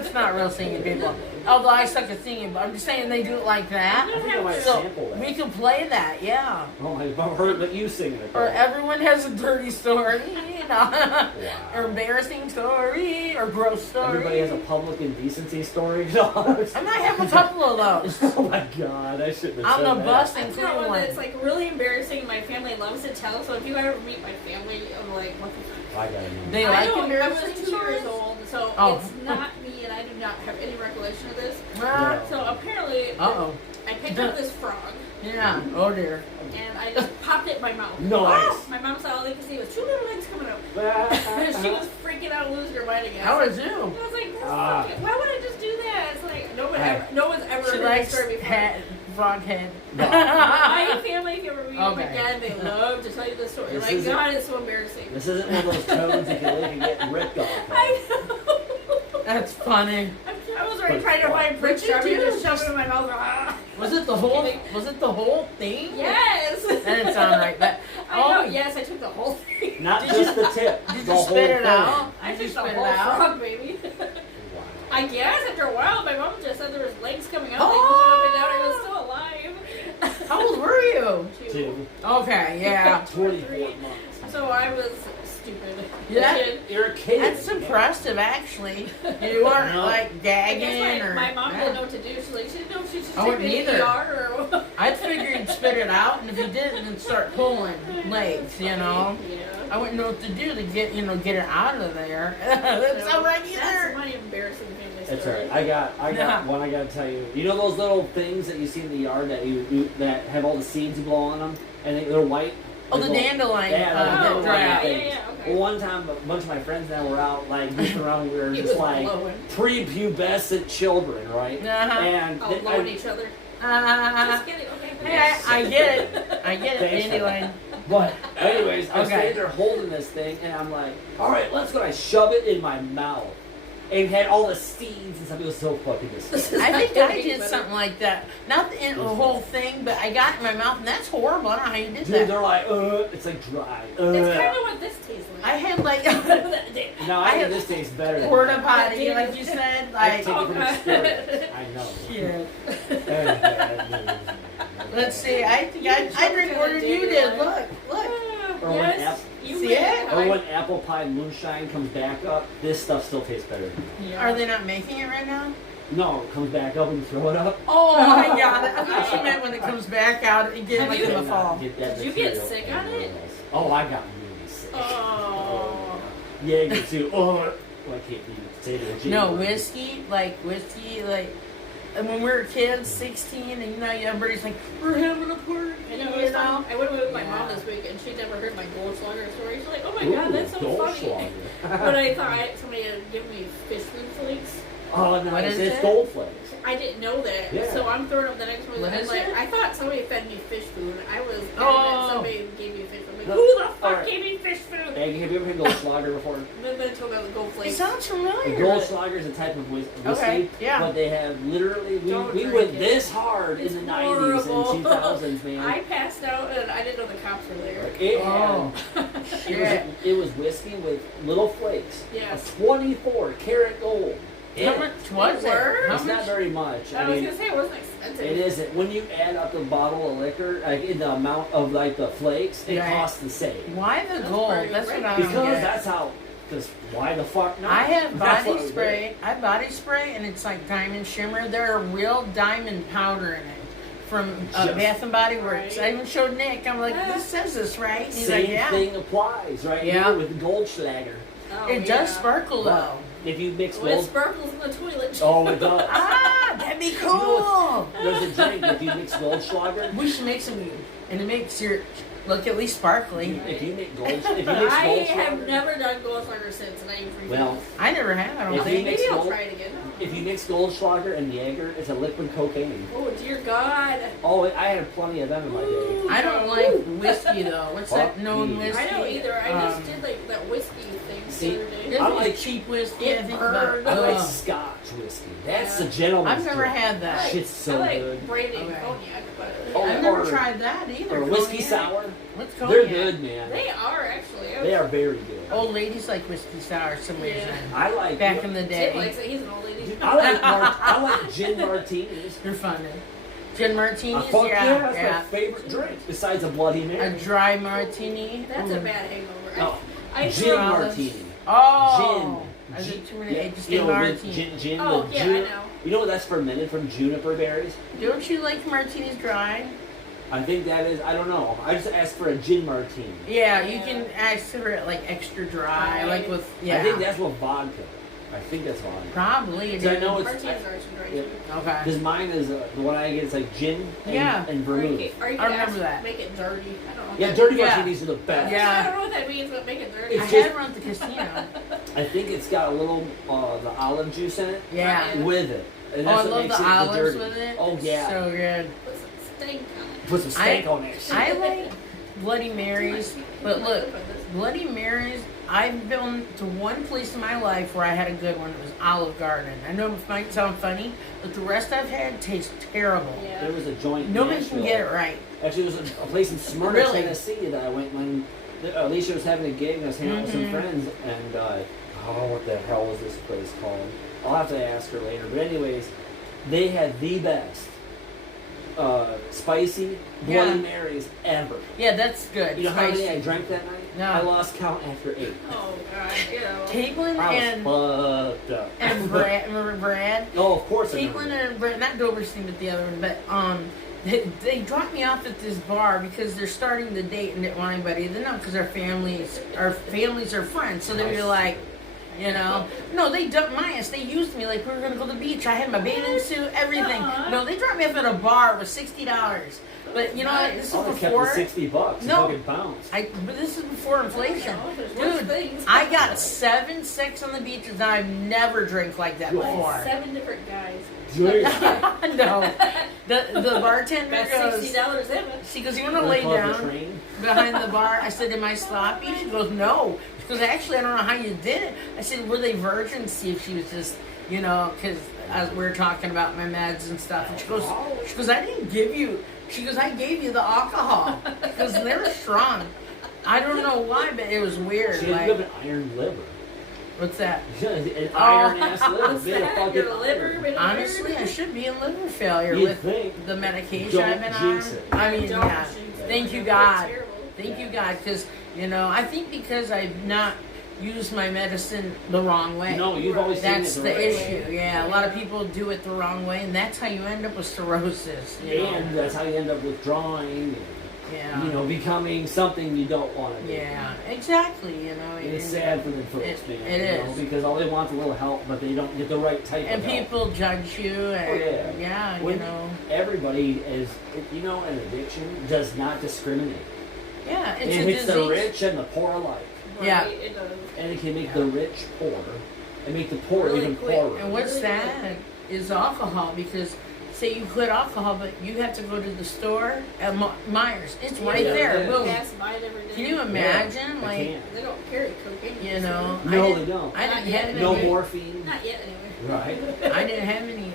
It's not real singing people. Although I suck at singing, but I'm just saying they do it like that. I think I might So sample that. we can play that, yeah. Oh my, I've heard that you singing it. Or everyone has a dirty story, you know, or Wow. embarrassing story, or gross story. Everybody has a public indecency story. I might have a couple of those. Oh my god, I shouldn't have On said the that. bus, That's including not one one. that's like really embarrassing. My family loves to tell. So if you ever meet my family, I'm like, what the fuck? I gotta know. They I like don't. I embarrassing was 2 years stories? old, so Oh. it's not me, and I do not have any recollection of this. Ah, So apparently, Uh-oh. I picked up this frog Yeah. Oh dear. and I just popped it in my mouth. Nice. My mom saw all they could see was 2 little legs coming out. She was freaking out, losing her mind again. How I was you? was like, this Ah. fucking, why would I just do that? It's like no one's ever She heard this likes story before. frog head. No. My family, if you ever meet them Okay. again, they love to tell you this story. This Like, isn't- God, it's so embarrassing. This isn't one of those tones you can lick and get ripped off. I know. That's funny. I was already But trying to find Prince What'd you Charming do? to shove it in my mouth. Ah. Was it the whole? Was it the whole thing? Yes. That didn't sound right. But I know. Yes, I took the whole thing. Not Did just you- the tip. Did the you whole spit it thing. out? I Did you took the spit it whole out? frog, baby. Wow. I guess after a while, my mom just said there was legs coming out, like Oh. moving up and down. I was still alive. How old were you? Two. Okay, yeah. 24 months. So I was stupid. Yeah. Kid. You're a kid. That's impressive, actually. You weren't No. like I gagging guess or. my mom yeah. didn't know what to do. She's like, she didn't know if she should I take wouldn't me to the either. ER or what. I figured you'd spit it out, and if you didn't, then start pulling legs. You know. Yeah. I wouldn't know what to do to get get her out of there. That's not right That's either. my embarrassing family story. That's alright. I got Yeah. one. I gotta tell you. You know those little things that you see in the yard that you that have all the seeds you blow on them, and they're white. Oh, the Like little- dandelion. Yeah, that Oh, dry yeah, out. yeah, yeah, okay. Well, one time, a bunch of my friends and I were out, like, goofing around. We were He just was like blowing. prepubescent children, right? Uh-huh. And Oh, blowing each other. Just kidding. Okay. Hey, I get it. I get it, Thanks, dandelion. But anyways, I was Okay. standing there holding this thing, and I'm like, all right, let's go. I shove it in my mouth, and had all the seeds and stuff. It was so fucking disgusting. I think I did something like that. Not the whole thing, but I got it in my mouth, and that's horrible. I don't know how you did Dude, that. they're like, it's like dry. It's kind of what this tastes like. I had like No, I think this tastes better. Than porta that. potty, like you said. I Like, take it from experience. I know. yeah. Let's see. I think I drink more than you did. Look. Or when Yes, you See may. it? Or when apple pie moonshine comes back up, this stuff still tastes better. Are they not making it right now? No, it comes back up and you throw it up. Oh my god! I thought you meant when it comes back out again, Have like you- in the Did fall. not get that Did you get material sick on anywhere it? else. Oh, I got really sick. Oh. Jaeger too. Oh, well, I can't even say that. No, whiskey, like, and when we were kids, 16, and everybody's like, we're having a party, I know, it you was know? fun. I went with my Yeah. mom this week, and she'd never heard my Goldschlager story. She's like, "Oh my Ooh, god, that's so funny!" Goldschlager. But I thought somebody had given me fish food flakes. Oh, no, What it's, is it's it? gold flakes. I didn't know that, Yeah. so I'm throwing up the next one. What I'm is like, it? I thought somebody fed me fish food. I was mad Oh. that somebody gave me fish food. I'm like, No. who the fuck Alright. gave me fish food? Aggie, have you ever had Goldschlager before? And then it told me about the gold It flakes. sounds The familiar. Goldschlager is a type of whiskey, Okay, yeah. but they have literally, Don't we drink went it. this hard It's in the 90s horrible. and 2000s, man. I passed out, and I didn't know the cops were there. It Oh. had, Yeah. it was whiskey with little flakes. Yes. 24 karat gold. How much was it? Word? How It's not much? very much. I I was mean, gonna say it wasn't expensive. it isn't. When you add up the bottle of liquor, like in the amount of like the flakes, it Right. costs the same. Why the That's gold? pretty That's what great. I don't Because get. that's how. Because why the fuck not? I have That's what body we spray. I have body spray, and it's like diamond shimmer. There are real diamond powder in it from Just- Bath and Body Works. Right. I even showed Nick. I'm like, this says this, right? And did. he's Same like, yeah. thing applies, right? Yeah. Here with Goldschlager. Oh, It yeah. does sparkle though. If you mix Well, it gold, sparkles in the toilet. oh, it does. Ah, that'd be cool. There's a drink if you mix Goldschlager. We should make some, and it makes your look at least sparkly. If you mix Gold, if you mix I have Goldschlager, never done Goldschlager since, and I refuse. well, I never have. I don't If you think. mix Maybe I'll Gold- try it again. if you mix Goldschlager and Jaeger, it's a liquid cocaine. Oh dear God! Oh, I had plenty of them in my day. Ooh, I don't no. like whiskey though. What's that Fuck known me. whiskey? I don't either. I just Um, did like that whiskey thing See, the other day. There's I like like- cheap whiskey. It I think, burned. but, I like ugh. Scotch whiskey. That's Yeah. the gentleman's I've never drink. had that. Shit's so I like good. brandy and Okay. cognac, but Oh, I've never or- tried that either. Or whiskey Cognac. sour. What's They're cognac? good, man. they are actually. They are very good. Old ladies like whiskey sour for some reason. I like Back in the Tim day. likes it. He's an old lady. I like gin martinis. They're fun. Gin martinis? Fuck yeah, that's yeah. my favorite drink besides a Bloody A Mary. dry martini. That's Ooh. a bad hangover. No, I gin grew up- martini. Oh! Gin. I think too many Yeah, just you say know, with martini. gin Oh, with yeah, I know. You know what that's fermented from? Juniper berries. Don't you like martinis dry? I think that is, I don't know. I just asked for a gin martini. Yeah, you Yeah. can ask for it like extra dry, Right. like with, yeah. I think that's what vodka. I think that's vodka. Probably. Because I know it's, Martinis are too dry. yeah. too. Okay. because mine is, the one I get is like gin and, Yeah. and Or you vermouth. can, or you I can remember ask, that. make it dirty. I don't know. Yeah, what dirty Yeah. martinis are the best. Yeah. I don't know what that means, but make it dirty. I It's had just- one at the casino. I think it's got a little, the olive juice in it Yeah. Yeah. with it. And Oh, that's I what love makes the it olives dirty. with it. Oh, yeah. So good. Put some stink on it. Put some steak on it. I like Bloody Marys, but look, Bloody Marys, I've been to one place in my life where I had a good one. It was Olive Garden. I know it might sound funny, but the rest I've had taste terrible. Yeah. There was a joint in Nobody can Nashville. get it right. Actually, there was a place in Smyrna, Really? Tennessee that I went when Alicia was having a gig and I was hanging out with some Mhm. friends. And, what the hell was this place called? I'll have to ask her later. But, anyways, they had the best spicy Bloody Yeah. Marys ever. Yeah, that's good. You know how many Spicy. I drank that night? No. I lost count after 8. Oh, God. You know. Caitlin I and was fucked up. Brad, remember Brad? Oh, of course I remember. Caitlin and Brad, not Doberstein, but the other one. But they dropped me off at this bar because they're starting the date and didn't want anybody to know because our families are friends. So they were like, you know, no, they dumped my ass. They used me like we were gonna go to the beach. I had my bathing suit, everything. Aw. No, they dropped me off at a bar with $60. But you know what? This is Oh, they kept the before. $60. No. Fucking bounce. But this is before inflation. Oh, there's worse Dude, things. I got 7 sex on the beaches and I've never drank like that What? before. 7 different guys. No. The bartender That's goes, $60 in it. she goes, you want to lay Called the down train. behind the bar? I said, am I sloppy? She goes, no. She goes, actually, I don't know how you did it. I said, were they virgins? See if she was just, you know, because we were talking about my meds and stuff. And she goes, I didn't give you, she goes, I gave you the alcohol. Because they were strong. I don't know why, but it was weird. She had Like, an iron liver. what's that? An iron ass liver. What's Bit of that? fucking Your liver? iron. Bit of Honestly, I should be in liver failure You'd with think. the medication Don't I've been jinx on. it. I mean, Don't yeah. jinx it. Thank you, It's God. terrible. Thank you, God, because, you know, I think because I've not used my medicine the wrong way. No, you've always seen That's it the right issue. way. Yeah, a lot of people do it the wrong way, and that's how you end up with cirrhosis. You And know? that's how you end up withdrawing Yeah. and, you know, becoming something you don't want to be. Yeah, exactly. You know, And it's sad for them folks, It- man. it you know, is. because all they want is a little help, but they don't get the right type and of help. people judge you, and yeah. you When know, everybody is, you know, an addiction does not discriminate. yeah, it's It a hits disease. the rich and the poor alike. Yeah. Right, it does. And it can make the rich poor and make the poor Really even quick. poorer. And what's Really sad is alcohol, because say you quit alcohol, but you have to go to the store at Myers. It's right Yeah, there. yeah. Boom. Pass by it every day. Can you imagine? Yeah, I like, can't. They don't carry cocaine. you know, No, I they didn't, don't. I didn't Not yet. have No any. morphine. Not yet, anyway. Right. I didn't have any,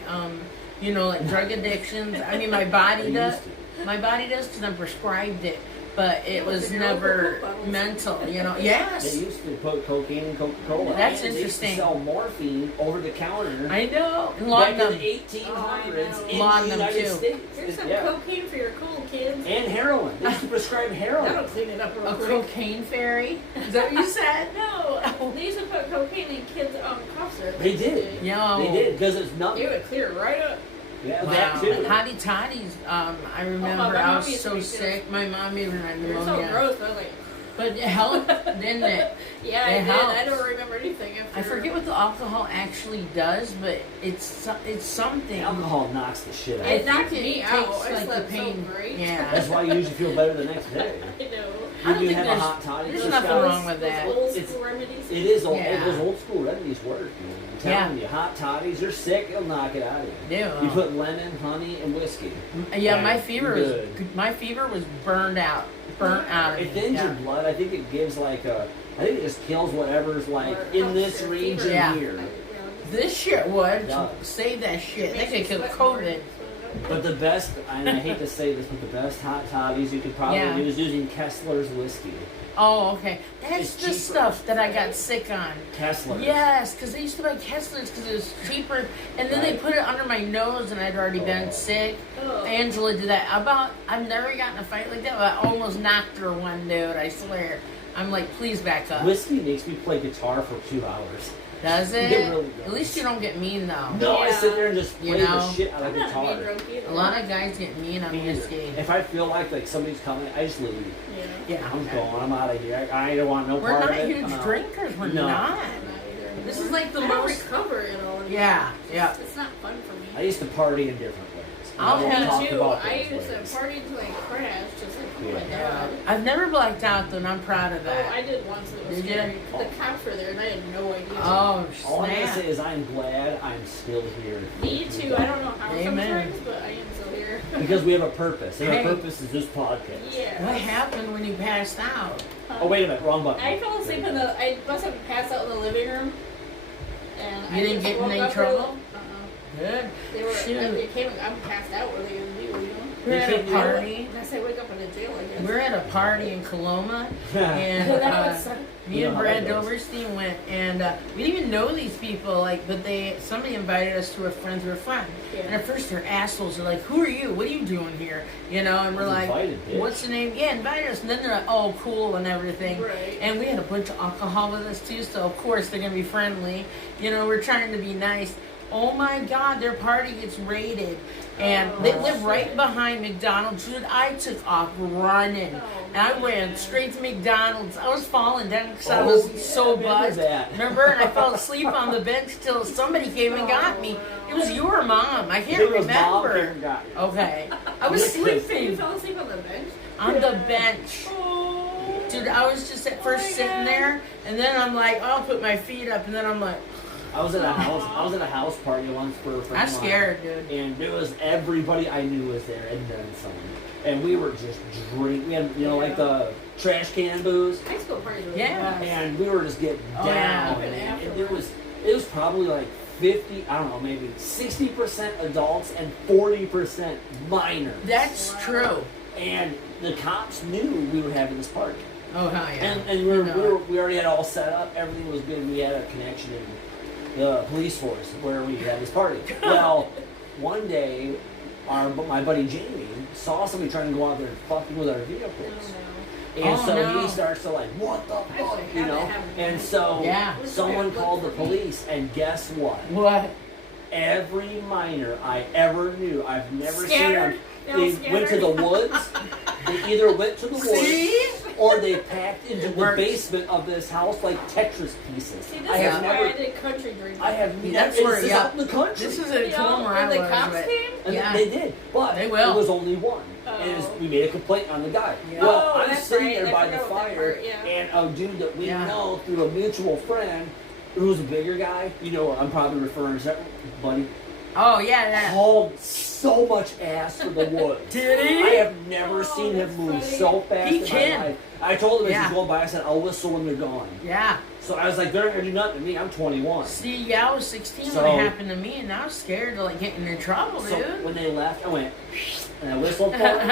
you know, like drug addictions. I mean, my body They does. used to. My body does because I'm prescribed it, but it Yeah, was but you're never Coke bottles. mental. You know, They yes. used to put cocaine in Coca-Cola. That's And they used to interesting. sell morphine over the counter. I know. And Back in laudanum. the 1800s in Laudanum, the United too. States. Here's some Yeah. cocaine for your cool kids. And heroin. They used to prescribe heroin. That'll clean it up real A quick. cocaine fairy. Is that what you said? No, they used to put cocaine in kids' cough syrup. They did. Yo. They did because it's It nothing. would clear it right up. Yeah, Wow. that too. Hottie toddies. I remember my I mom was used to so make this. sick. My mom even had They're so pneumonia. gross, but I was like, But it helped, didn't it? yeah, It I did. I helps. don't remember anything after. I forget what the alcohol actually does, but it's something. Alcohol knocks the shit out. I It of you. knocked think me it out. takes, I like, the slept so pain. great. Yeah. That's why you usually feel better the next day. I know. I don't You think have a there's- hot toddy. there's It's nothing got- wrong with that. Those old It's- school remedies. It is old. Yeah. Those old school remedies work. Man. I'm telling you, hot toddies. You're sick, it'll knock it out of you. Yeah. You put lemon, honey, and whiskey. Yeah, my And fever you're was good. burnt out of It me. thins Yeah. your blood. I think it gives like a. I think it just kills whatever's like Or in helps this your region fever. Yeah. here. Like, you know, This shit would Yeah. save that shit. That makes could you kill sweat more, COVID. so But the best, and I hate to say this, but the best hot toddies you could probably Yeah. do is using Kessler's whiskey. Oh, okay. That's It's the cheaper. stuff that I got sick on. Kessler's. Yes, because I used to buy Kessler's because it was cheaper, and then they Right. put it under my nose, and I'd already been sick. Ugh. Angela did that. I've never gotten in a fight like that, but I almost knocked her one, dude. I swear. I'm like, please back up. Whiskey makes me play guitar for 2 hours. Does it? It really does. At least you don't get mean though. No, I Yeah. sit there and just You play know? the shit out of I'm not guitar. being drunk either. A lot of guys get mean on Me whiskey. neither. If I feel like somebody's coming, I just leave. Yeah. Yeah. I'm going. I'm out of here. I don't want no We're part not of it. huge I'm out. drinkers. We're No. not. I'm not either This anymore. is like the I don't most. recover it all. anymore. Yeah, yeah. It's not fun for me. I used to party in different ways. I'll I won't have talk Me too. about I those used ways. to party until I crashed. Just like, oh my Yeah. god. I've never blacked out though, and I'm proud of Oh, that. I did once. It was Did you? scary. The cops were there, and I had no idea. Oh, All I'm gonna snap. say is I'm glad I'm still here. Me too. I don't know how Amen. sometimes, but I am still here. Because we have a purpose, and Hey. our purpose is this podcast. Yeah. What happened when you passed out? Oh wait a minute, wrong button. I fell asleep in the. I must have passed out in the living room. And You I didn't just get in woke any up trouble? early. Good. They were. Shoot. They came. I'm passed out. What are they gonna do? You know. We're at a party. Unless I wake up in a jail, I guess. We're at a party in Coloma, and That would suck. me You and know how Brad that goes. Doverstein went, and we didn't even know these people. Like, but somebody invited us to a friends of a friend. Yeah. And at first, they're assholes. They're like, "Who are you? What are you doing here?" You know, and we're like, Invited, bitch. "What's the name?" Yeah, invited us. And then they're like, "Oh, cool," and everything. Right. And we had a bunch of alcohol with us too, so of course they're gonna be friendly. You know, we're trying to be nice. Oh my God, their party gets raided, and they live right behind McDonald's. Dude, I took off running, Oh, and I ran man. straight to McDonald's. I was falling down because I Oh, was yeah, so I remember buzzed. that. Remember? And I fell asleep on the bench till somebody came and got me. It was your mom. I can't It was mom remember. came and got you. Okay, I was So you sleeping fell asleep on the bench? on the bench. Oh. Dude, I was just at first my sitting God. there, and then I'm like, I'll put my feet up, and then I'm like, I was at a house party once for a friend I'm of mine. scared, dude. And there was everybody I knew was there, and then some. And we were just drinking. We had, like the trash can booze, High school parties were Yeah. the best. and we were just getting Oh, yeah. down. Even And it afterwards. was probably like 50, I don't know, maybe 60% adults and 40% minors. That's Wow. true. And the cops knew we were having this party. Oh, hell yeah. And we already had it all set up. Everything was good. We had a connection in the police force where we had this party. Well, one day, my buddy Jamie saw somebody trying to go out there and fucking with our vehicles. Oh, And Oh, so no. he starts to like, what the Actually, fuck, have you that know? happen. And so Yeah. someone Look called the for me. police, and guess what? What? Every minor I ever knew, I've never Scattered? seen They all them. They went to the scattered? woods. They either went to the woods See? or they packed into It the works. basement of this house like Tetris pieces. See, this I is have why never. I did country drinking. I have never. That's where- This is yeah. out in the country. This is a You know, Coloma where I when the was, cops but- came? And Yeah. they did, but They will. it was only one. Oh. And we made a complaint on the guy. Yeah. Well, Oh, I'm that's sitting right. there I by the forgot about that fire, part, yeah. and a dude that we Yeah. know through a mutual friend, who's a bigger guy, I'm probably referring to, buddy, Oh, yeah, hauled so much ass for the woods. Did he? I have never seen him that's move funny. so fast He in can. my life. I told him as Yeah. he's going by, I said, I'll whistle when they're gone. yeah. So I was like, they're not going to do nothing to me. I'm 21. See, yeah, I was 16 So- when it happened to me, and I was scared to, like, get into trouble, So dude. when they left, I went, and I whistled for them,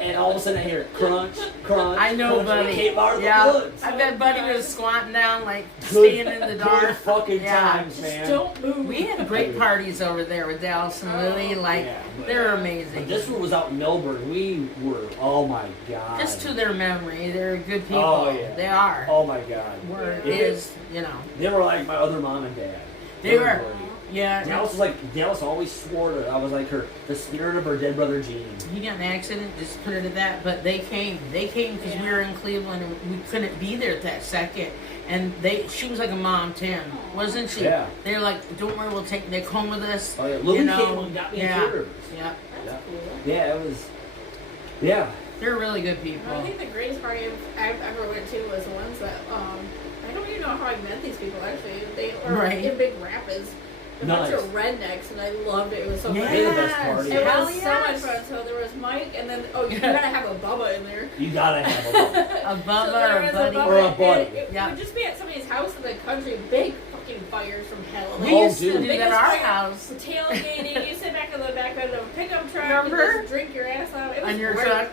and all of a sudden I hear crunch, crunch. I know, crunch. buddy. We came out of Yeah. the woods. I bet Buddy was squatting down, like, Good- staying in the Good dark. fucking Yeah. times, Just man. don't move. We had great parties over there with Dallas and Lily. Like, Yeah, but- they're But amazing. this one was out in Millburn. We were, oh my god. Just to their memory, they're good people. Oh, yeah. They are. Oh my god. Where it It- is, They were like my other mom and dad. They were. Everybody. Yeah. Dallas always swore that I was like the spirit of her dead brother Gene. He got in an accident, just put it at that. But they came. They came because we Yeah. were in Cleveland and we couldn't be there at that second. And she was like a mom to him, wasn't she? Yeah. They were like, don't worry, we'll take Nick home with us. Oh yeah, Lily You know, came and got me yeah. in Two Rivers. Yeah. That's cool. Yeah, it was. Yeah. They're really good I people. think the greatest party I've ever went to was the ones that I don't even know how I met these people actually. They were Right. in Big Rapids. A bunch Nice. of rednecks, and I loved it. It was so Yes. fun. They're the best party. It Hell was so yes. much fun. So there was Mike, and then you gotta have a Bubba in there. You gotta have a Bubba. A So Bubba there or a was buddy. Or a and buddy. It Yeah. would just be at somebody's house in the country, big fucking freaking fires from hell. We Oh, used to dude. do that at our house. The tailgating, you sit back in the back of the pickup truck Remember? and just drink your ass off. It was On your great. truck.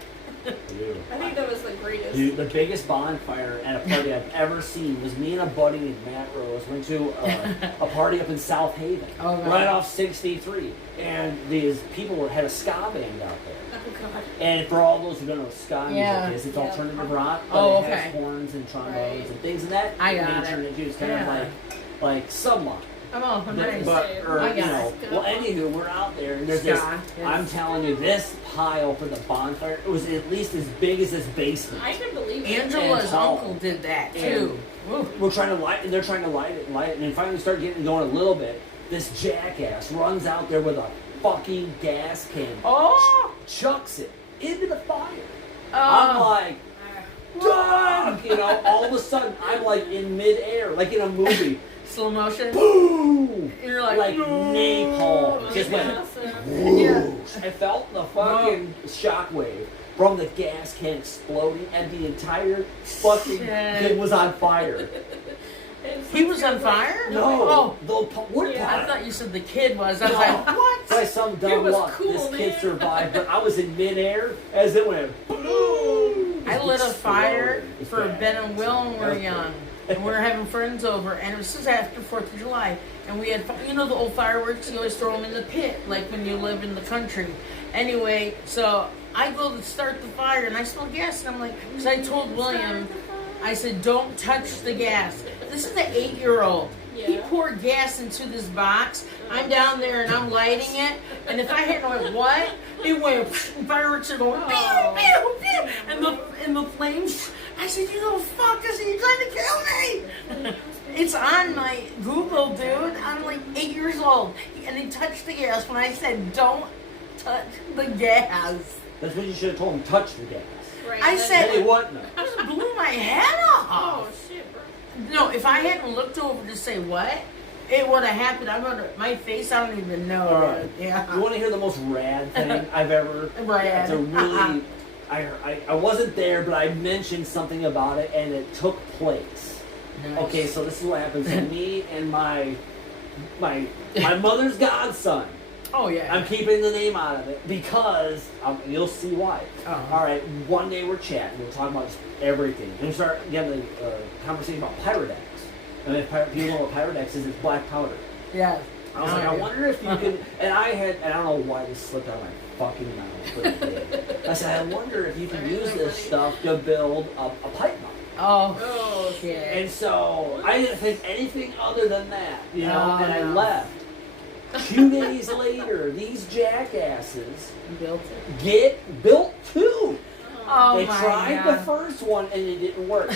Dude. I think that was the greatest. Dude, the biggest bonfire at a party I've ever seen was me and a buddy named Matt Rose went to a party up in South Haven, Oh, God. right off 63, and these people had a ska band out there. Oh god. And for all those who don't know what ska Yeah. music is, it's Yeah. alternative rock, but Oh, it has okay. horns and trombones Right. and things of that I got nature. it. It's kind Yeah. of like Submar. Oh, nice. But, or, I you got know, it. well, anywho, we're out there, and there's this, Ska, yes. I'm telling you, this pile for the bonfire, it was at least as big as this basement. I can believe it. Angela's And tall. uncle did that too. Woo. We're trying to light, and they're trying to light it, and then finally start getting going a little bit. This jackass runs out there with a fucking gas can, Oh. chucks it into the fire. I'm like, Doug! You know, all of a sudden, I'm like in midair, like in a movie. Slow motion. Boom! And you're like, Like no. napalm. Just went whoosh. I felt the fucking shockwave from the gas can exploding, and the entire fucking Shit. thing was on fire. He was on fire? No, Oh. the wood Yeah, I pile. thought you said the kid was. I was No. like, what? By some It dumb was luck, cool, this kid man. survived, but I was in midair as it went boom. I lit a fire Exploded. It's for bad. Ben and Will when we were That's young. And we were having friends over, and it was just after 4th of July. And we had, you know, the old fireworks, you always throw them in the pit, like when you live in the country. Anyway, so I go to start the fire, and I smell gas, and I'm like, because I told William, I said, don't touch the gas. This is an 8-year-old. He Yeah. poured gas into this box. I'm down there and I'm lighting it. And if I hadn't went, what? It went, and fireworks are going, Oh. pew, pew, pew. And the flames. I said, you little fuck, I said, you're trying to kill me. It's on my Google, dude. I'm like 8 years old. And he touched the gas when I said, don't touch the gas. That's what you should have told him. Touch the gas. Right, I then- said- Hey, what? No. I just blew my head off. Oh shit, bro. No, if I hadn't looked over to say what, it would have happened. I'm gonna my face. I don't even know. All right. Dude. Yeah. You want to hear the most rad thing I've ever? Rad. It's a really. I wasn't there, but I mentioned something about it, and it took place. Nice. Okay, so this is what happens to me and my mother's godson. Oh yeah. I'm keeping the name out of it because you'll see why. Oh. All right, one day we're chatting, we're talking about just everything, and we start getting a conversation about Pyrodex. And if people know what Pyrodex is, it's black powder. Yeah. I was like, I wonder if you can. And I don't know why this slipped out of my fucking mouth, but it did. I said, I wonder if you can use this stuff to build a pipe bomb. Oh. Oh shit. And so I didn't think anything other than that, you know, Oh, and I no. left. 2 days later, these jackasses You built it. built 2. Oh They my tried God. the first one and it didn't work.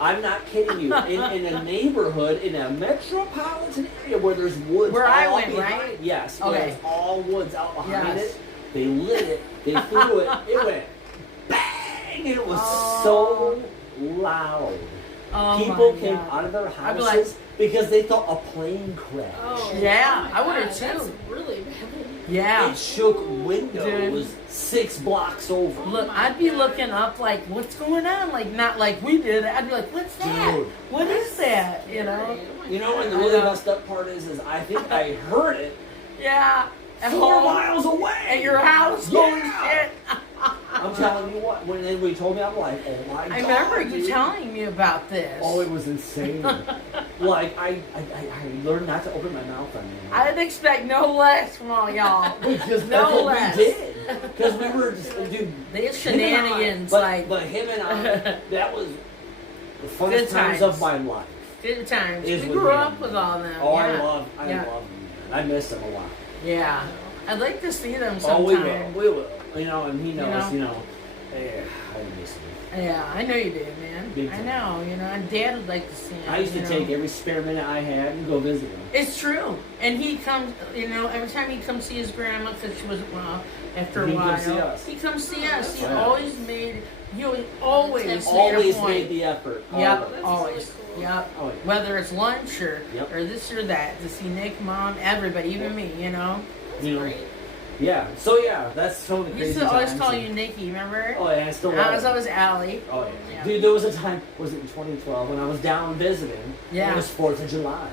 I'm not kidding you. In a neighborhood, in a metropolitan area where there's woods Where I all went, behind, right? yes, where Okay. there's all woods out behind Yes. it. They lit it, they threw it, it went bang, and it was Oh. so loud. Oh People my came God. out of their I'd be houses because they thought a plane crashed. Oh, Yeah, oh my I would've God, too. That's really bad. Yeah. It shook windows Dude. 6 blocks over. Look, my I'd be God. looking up like, what's going on? Like, not like we did. I'd be like, what's that? Dude. What is that? You know? You know, and the I really know. messed up part is I think I heard it Yeah. At 4 home, miles away. at your house. Holy Yeah. shit. I'm telling you what, when anybody told me, I'm like, oh my God. I remember you dude. telling me about this. Oh, it was insane. Like, I learned not to open my mouth on it. I'd expect no less from all y'all. Because no that's what less. we did. Because we were just, dude. These him and I- shenanigans, but, like But him and I, that was the funnest Good times times. of my life. good times. Is We with grew him. up with all them. Oh, yeah. I love Yeah. him. I miss him a lot. Yeah. I'd like to see them Oh, sometime. we will. You know, and he knows, know? yeah, I miss him. Yeah, I know you did, man. Big I time. know, you know, and Dad would like to see him. I used to you know. take every spare minute I had and go visit him. It's true. And he comes, you know, every time he comes see his grandma, because she was, well, after a He while. comes see us. He comes see us. He Yeah. always made, he always made Always a point. made the effort. Yep, Always. That's always. really cool. Yep. Oh, yeah. Whether it's lunch or Yep. or this or that, to see Nick, Mom, everybody, even me, you know. You know, Great. Yeah. So yeah, that's some of the He crazy used to always times call and- you Nikki, remember? Oh yeah, I still I love was it. always Allie. Oh yeah. Yeah. Dude, there was a time, was it in 2012, when I was down visiting, Yeah. it was 4th of July.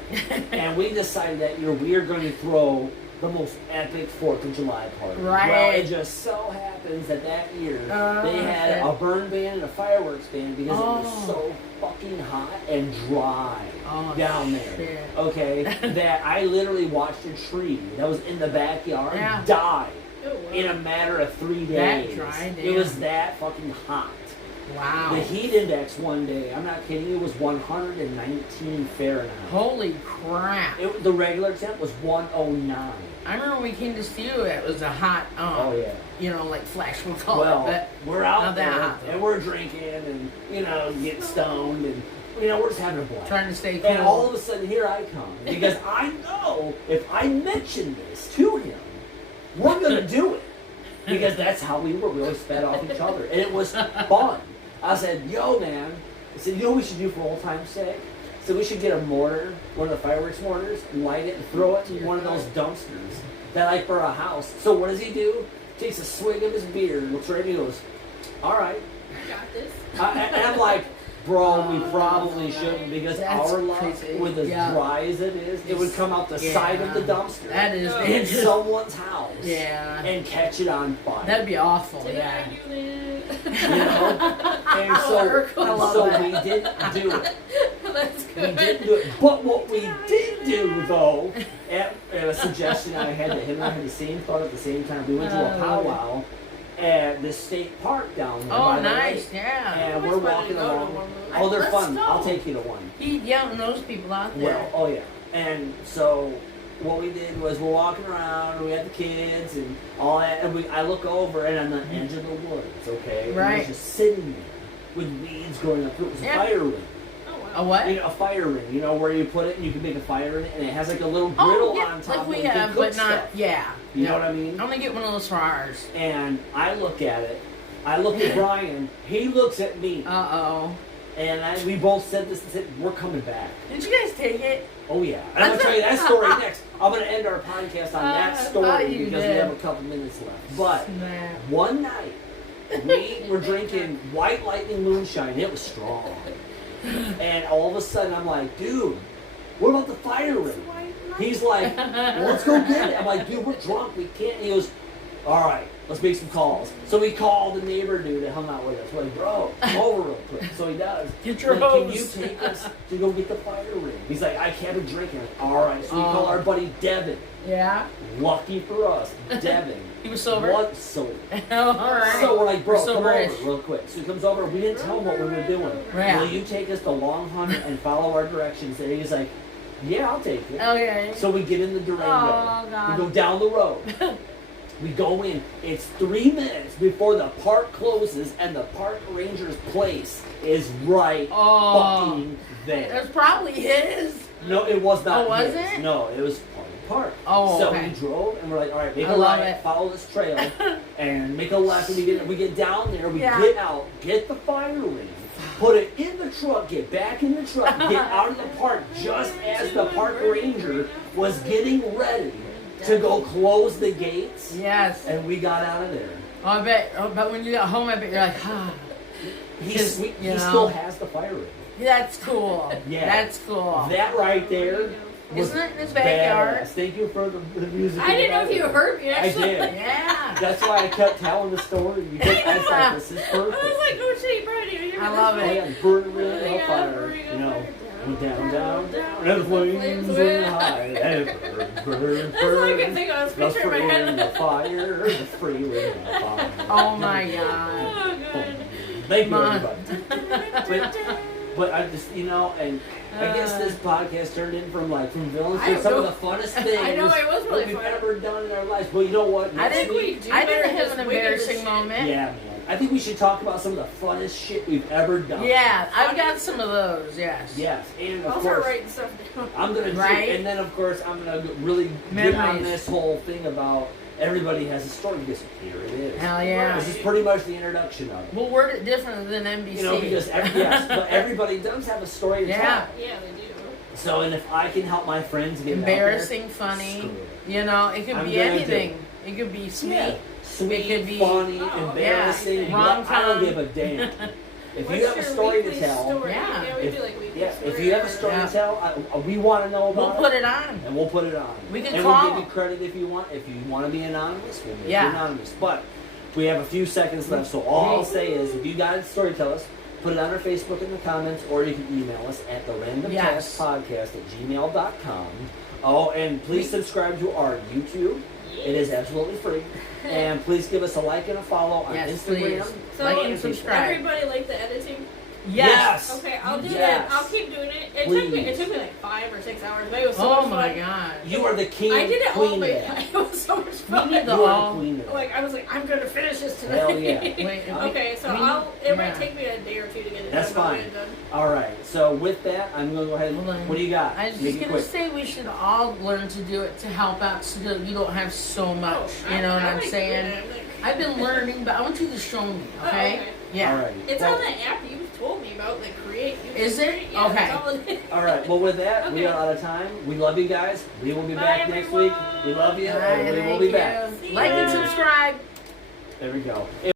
And we decided that year we are going to throw the most epic 4th of July party. Right. Well, it just so happens that year they had shit. a burn ban and a fireworks ban because it was Oh. so fucking hot and dry Oh, down there. shit. Okay? That I literally watched a tree that was in the backyard Yeah. die Oh, wow. in a matter of 3 That days. dry, It was damn. that fucking hot. Wow. The heat index one day, I'm not kidding, it was 119 Fahrenheit. Holy crap. The regular temp was 109. I remember when we came to see you, it was a hot, Oh yeah. you know, like flash, we'll call Well, it. we're not out that there hot, though. and we're drinking and getting stoned and we're just having a blast. Trying to stay cool. And all of a sudden here I come because I know if I mention this to him, we're gonna do it. Because that's how we were. We always fed off each other. And it was fun. I said, yo, man. I said, you know what we should do for old time's sake? So we should get a mortar, one of the fireworks mortars, light it, and throw it in one of those dumpsters that like for a house. So what does he do? Takes a swig of his beer, looks right at me and goes, all right. I got this. And I'm like, bro, we probably shouldn't because That's our luck, crazy. with as Yeah. dry as it is, it would come out the side of the dumpster That is No. in dangerous. someone's house Yeah. and catch it on fire. That'd be awful, Did yeah. I do that? You know? And I love so that. we didn't do it. That's We good. didn't do it. But what we did do, though, at a suggestion I had that him and I had the same thought at the same time, we went to a powwow at the state park down there. Oh, by the nice, lake. yeah. And Always we're wanted walking to go to along. one of those. Oh, they're Let's fun. go. I'll take you to one. He knows people out there. Well, oh yeah. And so what we did was we're walking around, and we had the kids and all that, and I look over and on the edge of the woods, okay, and Right. he's just sitting there with weeds growing up. It was a Yeah. fire ring. Oh, wow. A what? A fire ring, where you put it and you can make a fire in it, and it has like a little griddle Oh, yeah, on top like we where you can have, cook but not, stuff. yeah. You know Yeah. what I mean? I'm gonna get one of those for ours. And I look at it. I look at Brian. He looks at me, Uh-oh. and we both said this. We're coming back. Did you guys take it? Oh yeah, and I'm gonna tell you that story next. I'm gonna end our podcast on that I thought story you because we did. have a couple minutes left. But Snap. one night we were drinking White Lightning moonshine. It was strong, and all of a sudden I'm like, dude, what about the fire ring? He's like, well, let's go get it. I'm like, dude, we're drunk. We can't. He goes, all right, let's make some calls. So we called the neighbor dude that hung out with us. We're like, bro, come over real quick. So he does. Get your Like, can you hose. take us to go get the fire ring? He's like, I can't be drinking. All right. So we call our buddy Devin. Yeah. Lucky for us, Devin. He was sober? Was sober. All right. So we're like, bro, We're come sober-ish. over real quick. So he comes over. We didn't tell him what we were doing. Yeah. Will you take us to Long Hunt and follow our directions? And he's like, yeah, I'll take it. Okay. So we get in the Durango. Oh, God. We go down the road. We go in. It's 3 minutes before the park closes, and the park ranger's place is right fucking It there. was probably his. No, it was not. Oh, was his. it? No, it was Park. Oh, so okay. we drove, and we're like, all right, make I a love right, it. follow this trail, and make a left. And we get down there. We Yeah. get out, get the fire ring. Put it in the truck, get back in the truck, get out of the park just as the park ranger was getting ready to go close the gates. Yes. And we got out of there. Oh, I bet. Oh, but when you got home, I bet you're like, ah. He Because, he you know. still has the fire ring. That's cool. Yeah. That's cool. That right there was Isn't it in his backyard? badass. Thank you for the music. I didn't know if you heard me, I actually. did. Yeah. That's why I kept telling the story because I was like, this is I perfect. was like, oh shit, bro, do you hear I this love Oh one? it. yeah, burn ring Yeah, of fire. burning You know, up down, down, down, and the flames went went high. And burn, That's all I burn, could think of. I was the picturing free my ring head. of fire, the free ring of fire. Oh my God. Oh, God. Thank you, Come on. everybody. But I just, and I guess this podcast turned in from villains I to some of don't the funnest things I know, it was really that we've fun. ever done in our lives. But you know what? I Next think week, do I better didn't have this an week than this embarrassing shit. moment. yeah, man. I think we should talk about some of the funnest shit we've ever done. Yeah, I've got some of those. Yes. Yes, and of I'll start course, writing stuff down. I'm gonna Right? do, and then of course I'm gonna really get on Memories. this whole thing about everybody has a story because here it is. Hell yeah. This is pretty much the introduction of it. We'll word it different than NBC. Because yes, but everybody does have a story to Yeah. tell. Yeah, they do. So, and if I can help my friends get Embarrassing, out there, funny. screw it. You know, it could I'm be gonna do anything. it. It could be sweet. Yeah. Sweet, It could be- funny, Oh, embarrassing. yeah. I don't Rom-com. give a damn. If What's you have a your story to weekly tell, story? Yeah. we if, do like weekly yeah, story if you have a hour. story Yeah. to tell, we want to know We'll about put it, it on. and we'll put it on. We can and call we'll give you them. credit if you want. If you want to be anonymous, we'll make Yeah. you anonymous. But we have a few seconds left, so all I'll say is, if you got a story to tell us, put it on our Facebook in the comments, or you can email us at therandomtaskpodcast@gmail.com. Oh, and please subscribe to our YouTube. It is absolutely free. And please give us a like and a follow on Yes, Instagram. please. So Like and Facebook. subscribe. everybody like the editing? Yes. Okay, I'll do Yes. that. I'll keep doing it. It Please. took me like 5 or 6 hours, but it was so Oh much my fun. God. You are the king, I did it all queen the of way. that. It was so much We fun. need the You are all. the queen of that. Like I was like, I'm gonna finish this tonight. Hell yeah. Wait, Okay, so we- it yeah. might take me a day or two to get it That's done. but I'll fine. get it done. All right. So with that, I'm going to go ahead. Hold on. What do you got? I was Make just it gonna quick. say we should all learn to do it to help out so that you don't have so much. Oh, You know what I I'm like saying? doing it. I'm like- I've been learning, but I want you to show me, Oh, okay? okay. Yeah. All right. It's well, on the app you told me about, the Create. You Is can it? create- Yeah, Okay. that's all it is. All right. Well, with that, we Okay. are out of time. We love you guys. We will be Bye, back next week. everyone. We love you. All right, Everybody will thank be you. back. See Like and ya. subscribe. There we go.